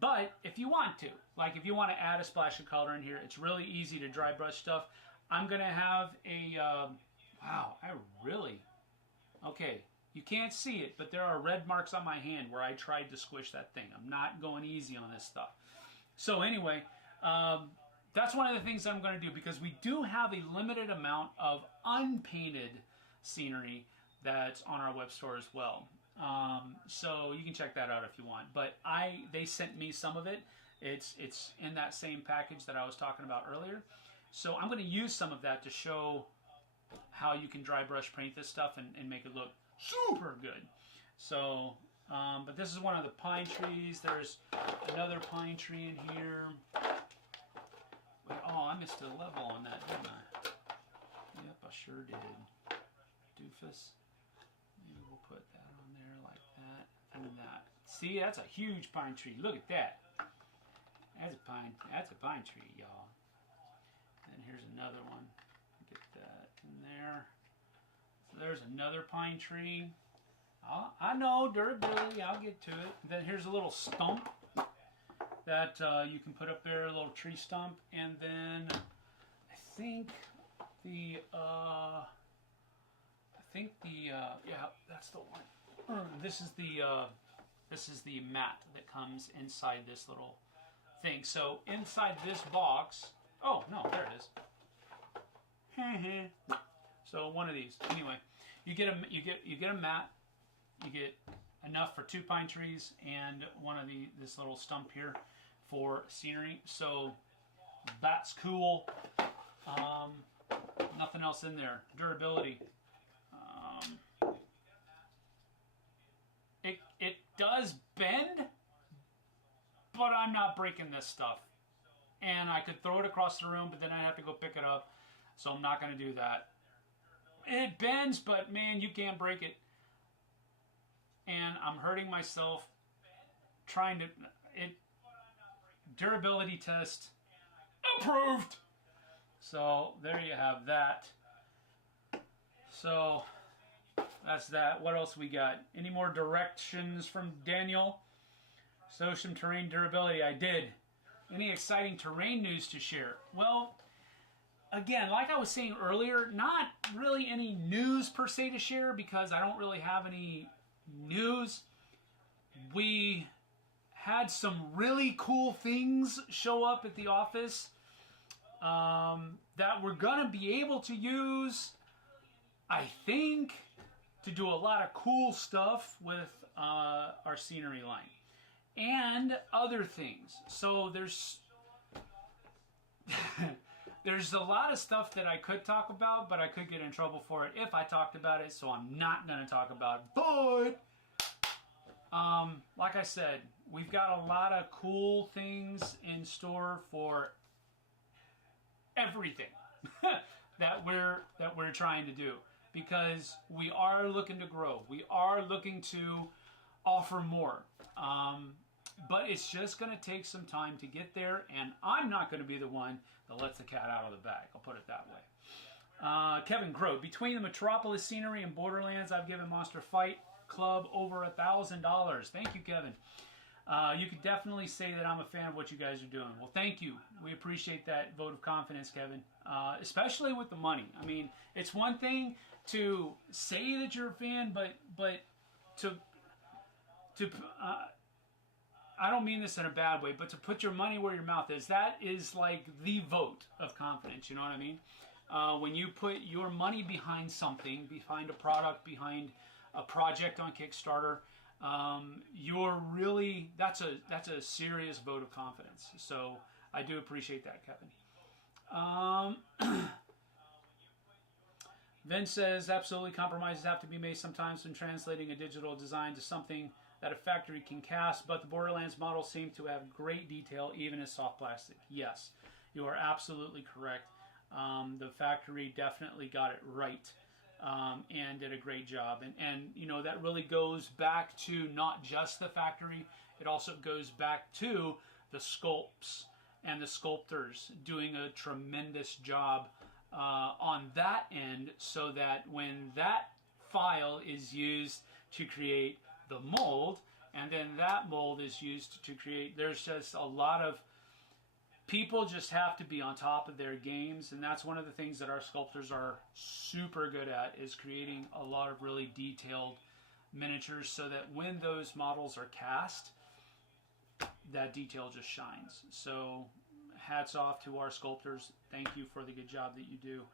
But if you want to, like if you want to add a splash of color in here, it's really easy to dry brush stuff. I'm going to have a, wow, okay, you can't see it, but there are red marks on my hand where I tried to squish that thing. I'm not going easy on this stuff. So anyway, that's one of the things I'm going to do, because we do have a limited amount of unpainted scenery that's on our web store as well. So you can check that out if you want. But they sent me some of it. It's in that same package that I was talking about earlier. So I'm going to use some of that to show how you can dry brush paint this stuff and make it look super good. So, but this is one of the pine trees. There's another pine tree in here. Wait, oh, I missed a level on that, didn't I? Yep, I sure did. Doofus. Maybe we'll put that on there like that and that. See, that's a huge pine tree. Look at that. That's a pine tree, y'all. And here's another one. Get that in there. So there's another pine tree. I know, durability, I'll get to it. Then here's a little stump that you can put up there, a little tree stump. And then I think the, yeah, that's the one. This is the mat that comes inside this little thing. So inside this box, oh no, there it is. So one of these. Anyway, you get a mat. You get enough for 2 pine trees and one of this little stump here for scenery. So that's cool. Nothing else in there. Durability. It does bend, but I'm not breaking this stuff. And I could throw it across the room, but then I'd have to go pick it up. So I'm not going to do that. It bends, but man, you can't break it. And I'm hurting myself trying to... Durability test approved. So there you have that. So that's that. What else we got? Any more directions from Daniel? So some terrain durability. I did. Any exciting terrain news to share? Well, again, like I was saying earlier, not really any news per se to share because I don't really have any news. We had some really cool things show up at the office that we're going to be able to use, I think, to do a lot of cool stuff with our scenery line and other things. So there's there's a lot of stuff that I could talk about, but I could get in trouble for it if I talked about it, so I'm not going to talk about it. But like I said, we've got a lot of cool things in store for everything that we're trying to do, because we are looking to grow. We are looking to offer more. But it's just going to take some time to get there, and I'm not going to be the one that lets the cat out of the bag. I'll put it that way. Kevin Grote, between the Metropolis scenery and Borderlands, I've given Monster Fight Club over $1,000. Thank you, Kevin. You could definitely say that I'm a fan of what you guys are doing. Well, thank you. We appreciate that vote of confidence, Kevin, especially with the money. I mean, it's one thing to say that you're a fan, but to I don't mean this in a bad way, but to put your money where your mouth is, that is like the vote of confidence. You know what I mean? When you put your money behind something, behind a product, behind a project on Kickstarter, you're really, that's a serious vote of confidence. So I do appreciate that, Kevin. Vince says, absolutely, compromises have to be made sometimes when translating a digital design to something that a factory can cast, but the Borderlands models seem to have great detail, even as soft plastic. Yes, you are absolutely correct. The factory definitely got it right, and did a great job. And you know, that really goes back to not just the factory, it also goes back to the sculpts and the sculptors doing a tremendous job on that end, so that when that file is used to create the mold, and then that mold is used to create, there's just a lot of people just have to be on top of their games, and that's one of the things that our sculptors are super good at, is creating a lot of really detailed miniatures, so that when those models are cast, that detail just shines. So hats off to our sculptors. Thank you for the good job that you do.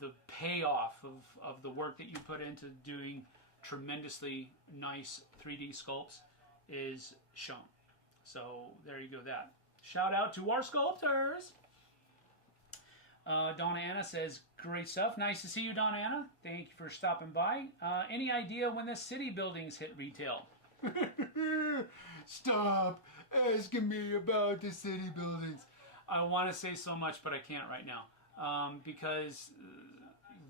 The payoff of the work that you put into doing tremendously nice 3D sculpts is shown. So there you go. That shout out to our sculptors. Donna Anna says, great stuff. Nice to see you, Donna Anna. Thank you for stopping by. Any idea when the city buildings hit retail? Stop asking me about the city buildings. I want to say so much, but I can't right now, because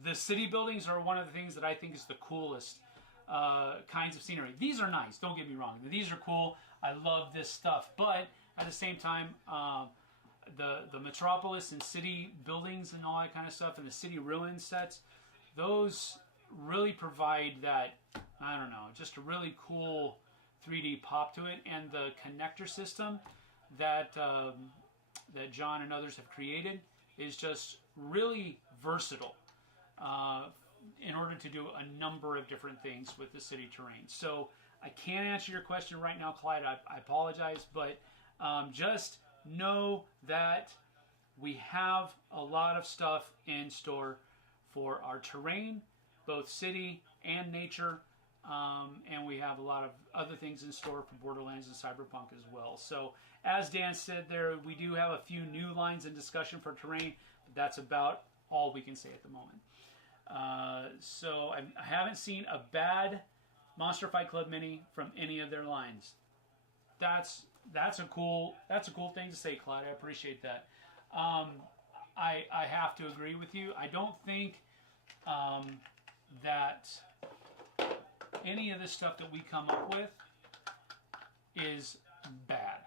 the city buildings are one of the things that I think is the coolest kinds of scenery. These are nice, don't get me wrong. These are cool. I love this stuff, but at the same time, the Metropolis and city buildings and all that kind of stuff, and the city ruin sets, those really provide that, I don't know, just a really cool 3D pop to it. And the connector system that that John and others have created is just really versatile in order to do a number of different things with the city terrain. So I can't answer your question right now, Clyde. I apologize, but just know that we have a lot of stuff in store for our terrain, both city and nature, and we have a lot of other things in store for Borderlands and Cyberpunk as well. So as Dan said there, we do have a few new lines in discussion for terrain, but that's about all we can say at the moment. So I haven't seen a bad Monster Fight Club mini from any of their lines. That's a cool thing to say, Clyde. I appreciate that. I have to agree with you. I don't think that any of the stuff that we come up with is bad.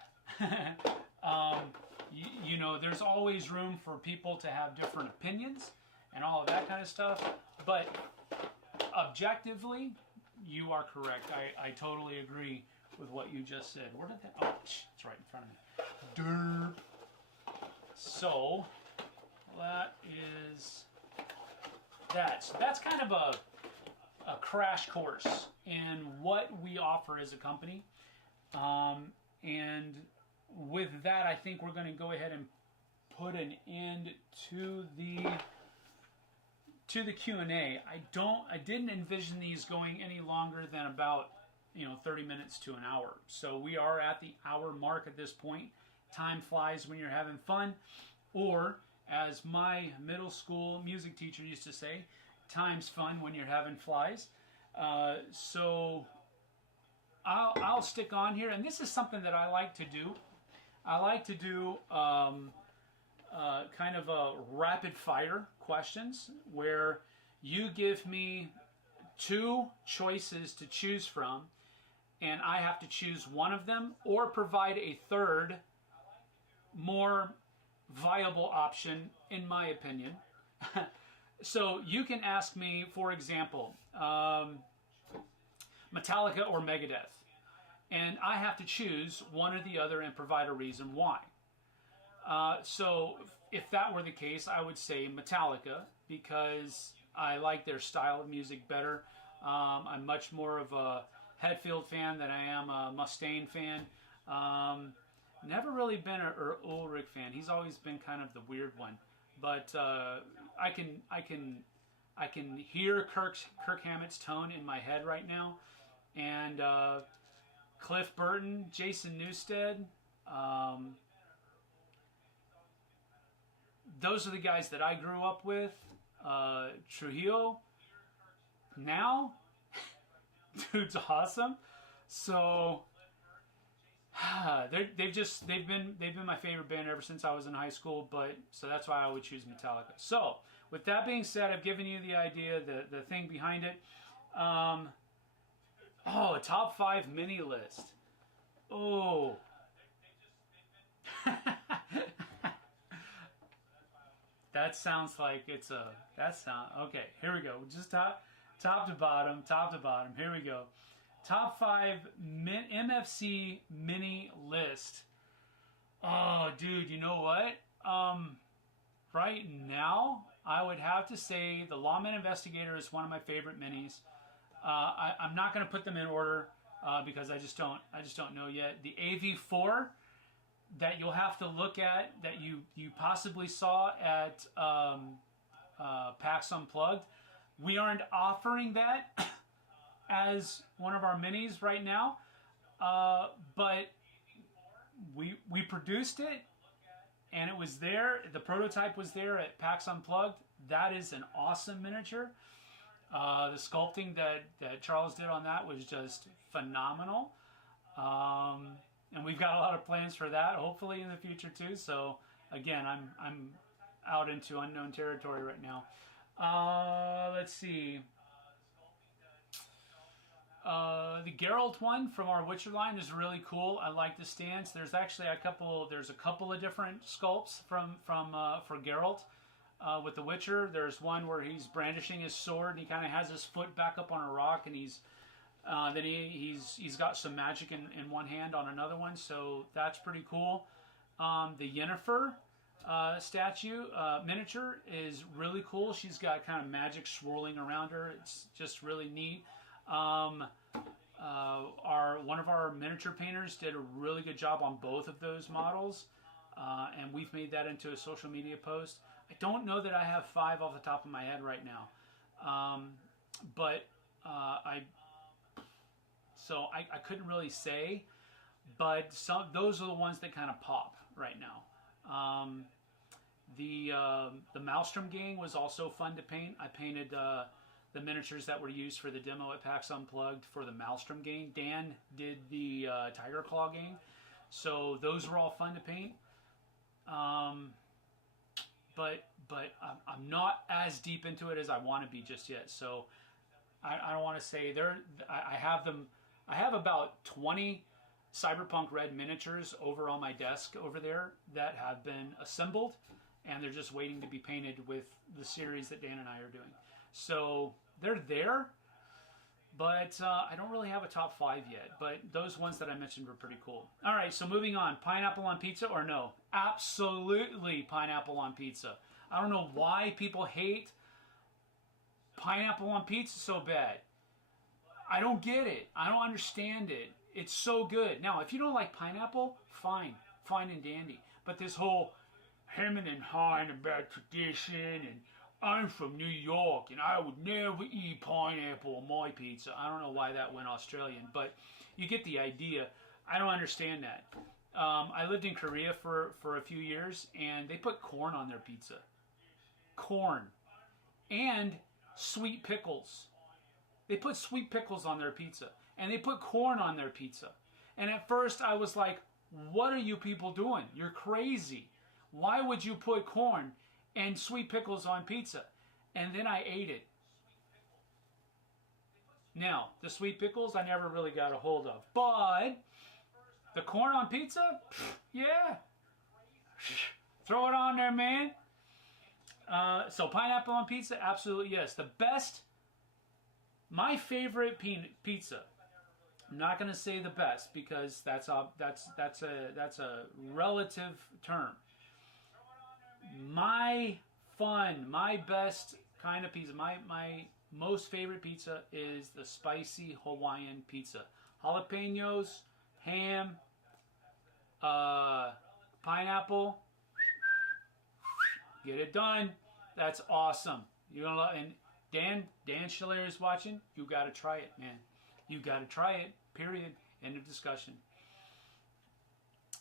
You know, there's always room for people to have different opinions and all of that kind of stuff, but objectively, you are correct. I totally agree with what you just said. Where did that? Oh, it's right in front of me. Derp. So that's kind of a crash course in what we offer as a company, and with that, I think we're going to go ahead and put an end to the Q&A. I didn't envision these going any longer than about 30 minutes to an hour. So we are at the hour mark at this point. Time flies when you're having fun, or as my middle school music teacher used to say, time's fun when you're having flies. So I'll stick on here, and this is something that I like to do. I like to do kind of a rapid fire questions where you give me two choices to choose from, and I have to choose one of them or provide a third, more viable option, in my opinion. So you can ask me, for example, Metallica or Megadeth, and I have to choose one or the other and provide a reason why. So if that were the case, I would say Metallica, because I like their style of music better. I'm much more of a Hetfield fan than I am a Mustaine fan. Never really been a Ulrich fan. He's always been kind of the weird one. But I can hear Kirk Hammett's tone in my head right now, and Cliff Burton, Jason Newsted. Those are the guys that I grew up with. Trujillo, now, dude's awesome. So they've been my favorite band ever since I was in high school. But so that's why I would choose Metallica. So with that being said, I've given you the idea, the thing behind it. A top 5 mini list. Oh. That sounds like it's a, okay, here we go. Just top to bottom. Here we go. Top 5 MFC mini list. Oh, dude, you know what? Right now, I would have to say the Lawman Investigator is one of my favorite minis. I'm not going to put them in order because I just don't know yet. The AV4 that you'll have to look at, that you possibly saw at PAX Unplugged. We aren't offering that as one of our minis right now, but we produced it, and it was there. The prototype was there at PAX Unplugged. That is an awesome miniature. The sculpting that Charles did on that was just phenomenal. And we've got a lot of plans for that, hopefully in the future too. So again, I'm out into unknown territory right now. Let's see. The Geralt one from our Witcher line is really cool. I like the stance. There's actually a couple of different sculpts for Geralt with the Witcher. There's one where he's brandishing his sword and he kind of has his foot back up on a rock, and he's got some magic in one hand on another one, so that's pretty cool. The Yennefer statue miniature is really cool. She's got kind of magic swirling around her. It's just really neat. One of our miniature painters did a really good job on both of those models, and we've made that into a social media post. I don't know that I have 5 off the top of my head right now, but So I couldn't really say, but those are the ones that kind of pop right now. The Maelstrom gang was also fun to paint. I painted the miniatures that were used for the demo at PAX Unplugged for the Maelstrom gang. Dan did the Tiger Claw gang, so those were all fun to paint. But I'm not as deep into it as I want to be just yet. So I don't want to say I have them. I have about 20 Cyberpunk RED miniatures over on my desk over there that have been assembled, and they're just waiting to be painted with the series that Dan and I are doing. So they're there, but I don't really have a top 5 yet. But those ones that I mentioned were pretty cool. All right, so moving on. Pineapple on pizza or no? Absolutely pineapple on pizza. I don't know why people hate pineapple on pizza so bad. I don't get it. I don't understand it. It's so good. Now, if you don't like pineapple, fine and dandy. But this whole hemming and hawing about tradition, and I'm from New York and I would never eat pineapple on my pizza. I don't know why that went Australian, but you get the idea. I don't understand that. I lived in Korea for a few years, and they put corn on their pizza. Corn. And sweet pickles. They put sweet pickles on their pizza, and they put corn on their pizza. And at first I was like, what are you people doing? You're crazy. Why would you put corn and sweet pickles on pizza? And then I ate it. Now, the sweet pickles I never really got a hold of. But the corn on pizza? Yeah. Throw it on there, man. So pineapple on pizza? Absolutely yes. The best... My favorite pizza. I'm not going to say the best because that's a relative term. My best kind of pizza, my most favorite pizza is the spicy Hawaiian pizza. Jalapenos, ham, pineapple. Get it done. That's awesome. You're gonna love, and Dan Schiller is watching. You got to try it, man. You got to try it. Period. End of discussion.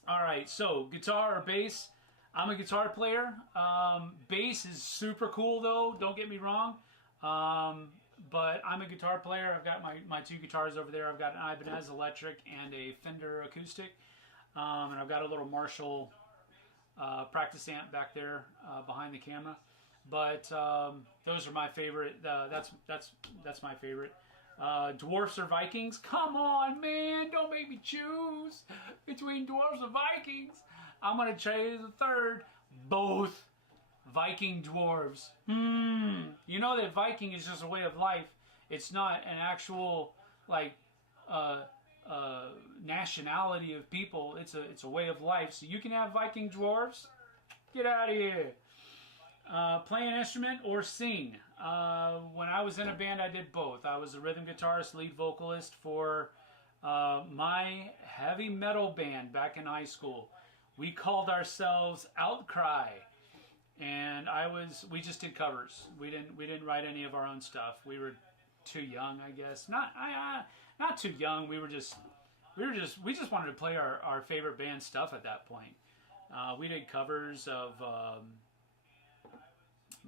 All right. So guitar or bass? I'm a guitar player. Bass is super cool though. Don't get me wrong. But I'm a guitar player. I've got my two guitars over there. I've got an Ibanez electric and a Fender acoustic. And I've got a little Marshall practice amp back there behind the camera. But those are my favorite. That's my favorite. Dwarfs or Vikings? Come on, man! Don't make me choose between Dwarfs or Vikings. I'm gonna choose the third. Both Viking dwarves. You know that Viking is just a way of life. It's not an actual like nationality of people. It's a way of life. So you can have Viking dwarves. Get out of here. Play an instrument or sing. When I was in a band, I did both. I was a rhythm guitarist, lead vocalist for my heavy metal band back in high school. We called ourselves Outcry, and we just did covers. We didn't write any of our own stuff. We were too young, I guess. Not too young. We just wanted to play our favorite band stuff at that point. We did covers of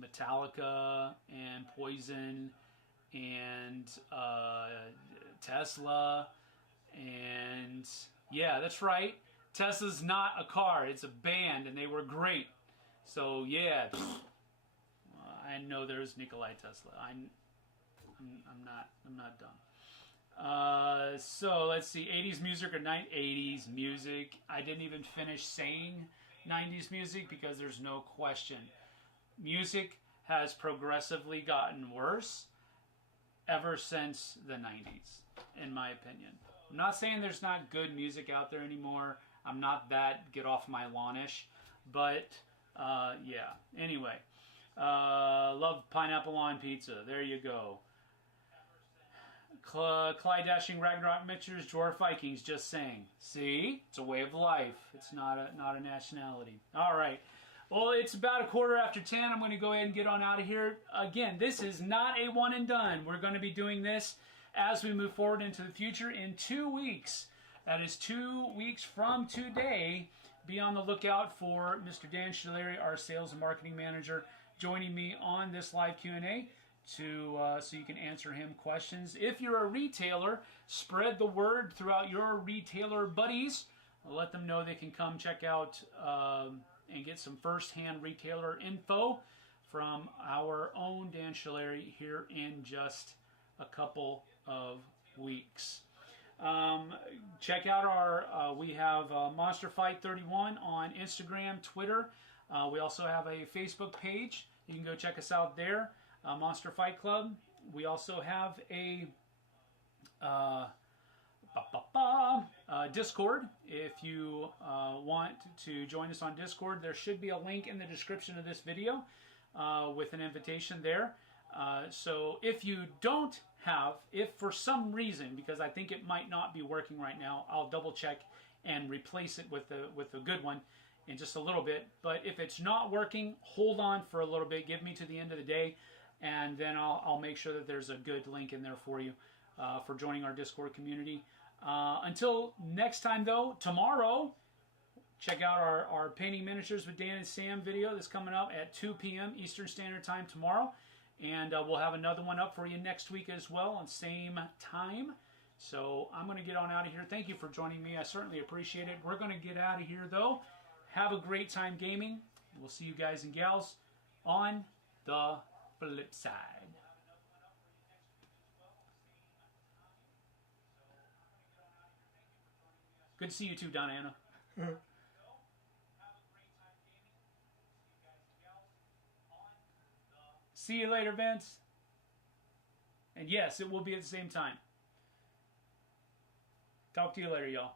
Metallica and Poison and Tesla, and yeah, that's right. Tesla's not a car; it's a band, and they were great. So yeah, I know there's Nikolai Tesla. I'm not dumb. So let's see, 80s music or 80s music. I didn't even finish saying 90s music because there's no question. Music has progressively gotten worse ever since the 90s, in my opinion. I'm not saying there's not good music out there anymore. I'm not that get off my lawn-ish, but yeah. Anyway, love pineapple on pizza. There you go. Clyde Dashing Ragnarok Mixers, Dwarf Vikings, just saying. See? It's a way of life. It's not a nationality. All right. Well, it's about 10:15. I'm going to go ahead and get on out of here. Again, this is not a one and done. We're going to be doing this as we move forward into the future in 2 weeks. That is 2 weeks from today. Be on the lookout for Mr. Dan Schilleri, our sales and marketing manager, joining me on this live Q&A so you can answer him questions. If you're a retailer, spread the word throughout your retailer buddies. Let them know they can come check out and get some first-hand retailer info from our own Dan Schilleri here in just a couple of weeks. Check out we have Monster Fight 31 on Instagram, Twitter. We also have a Facebook page. You can go check us out there, Monster Fight Club. We also have a Discord. If you want to join us on Discord, there should be a link in the description of this video with an invitation there. So if you don't have, if for some reason, because I think it might not be working right now, I'll double check and replace it with a good one in just a little bit. But if it's not working, hold on for a little bit. Give me to the end of the day, and then I'll make sure that there's a good link in there for you for joining our Discord community. Until next time, though, tomorrow, check out our Painting Miniatures with Dan and Sam video that's coming up at 2 p.m. Eastern Standard Time tomorrow. And we'll have another one up for you next week as well on same time. So I'm going to get on out of here. Thank you for joining me. I certainly appreciate it. We're going to get out of here, though. Have a great time gaming. We'll see you guys and gals on the flip side. Good to see you too, Donna Anna. See you later, Vince. And yes, it will be at the same time. Talk to you later, y'all.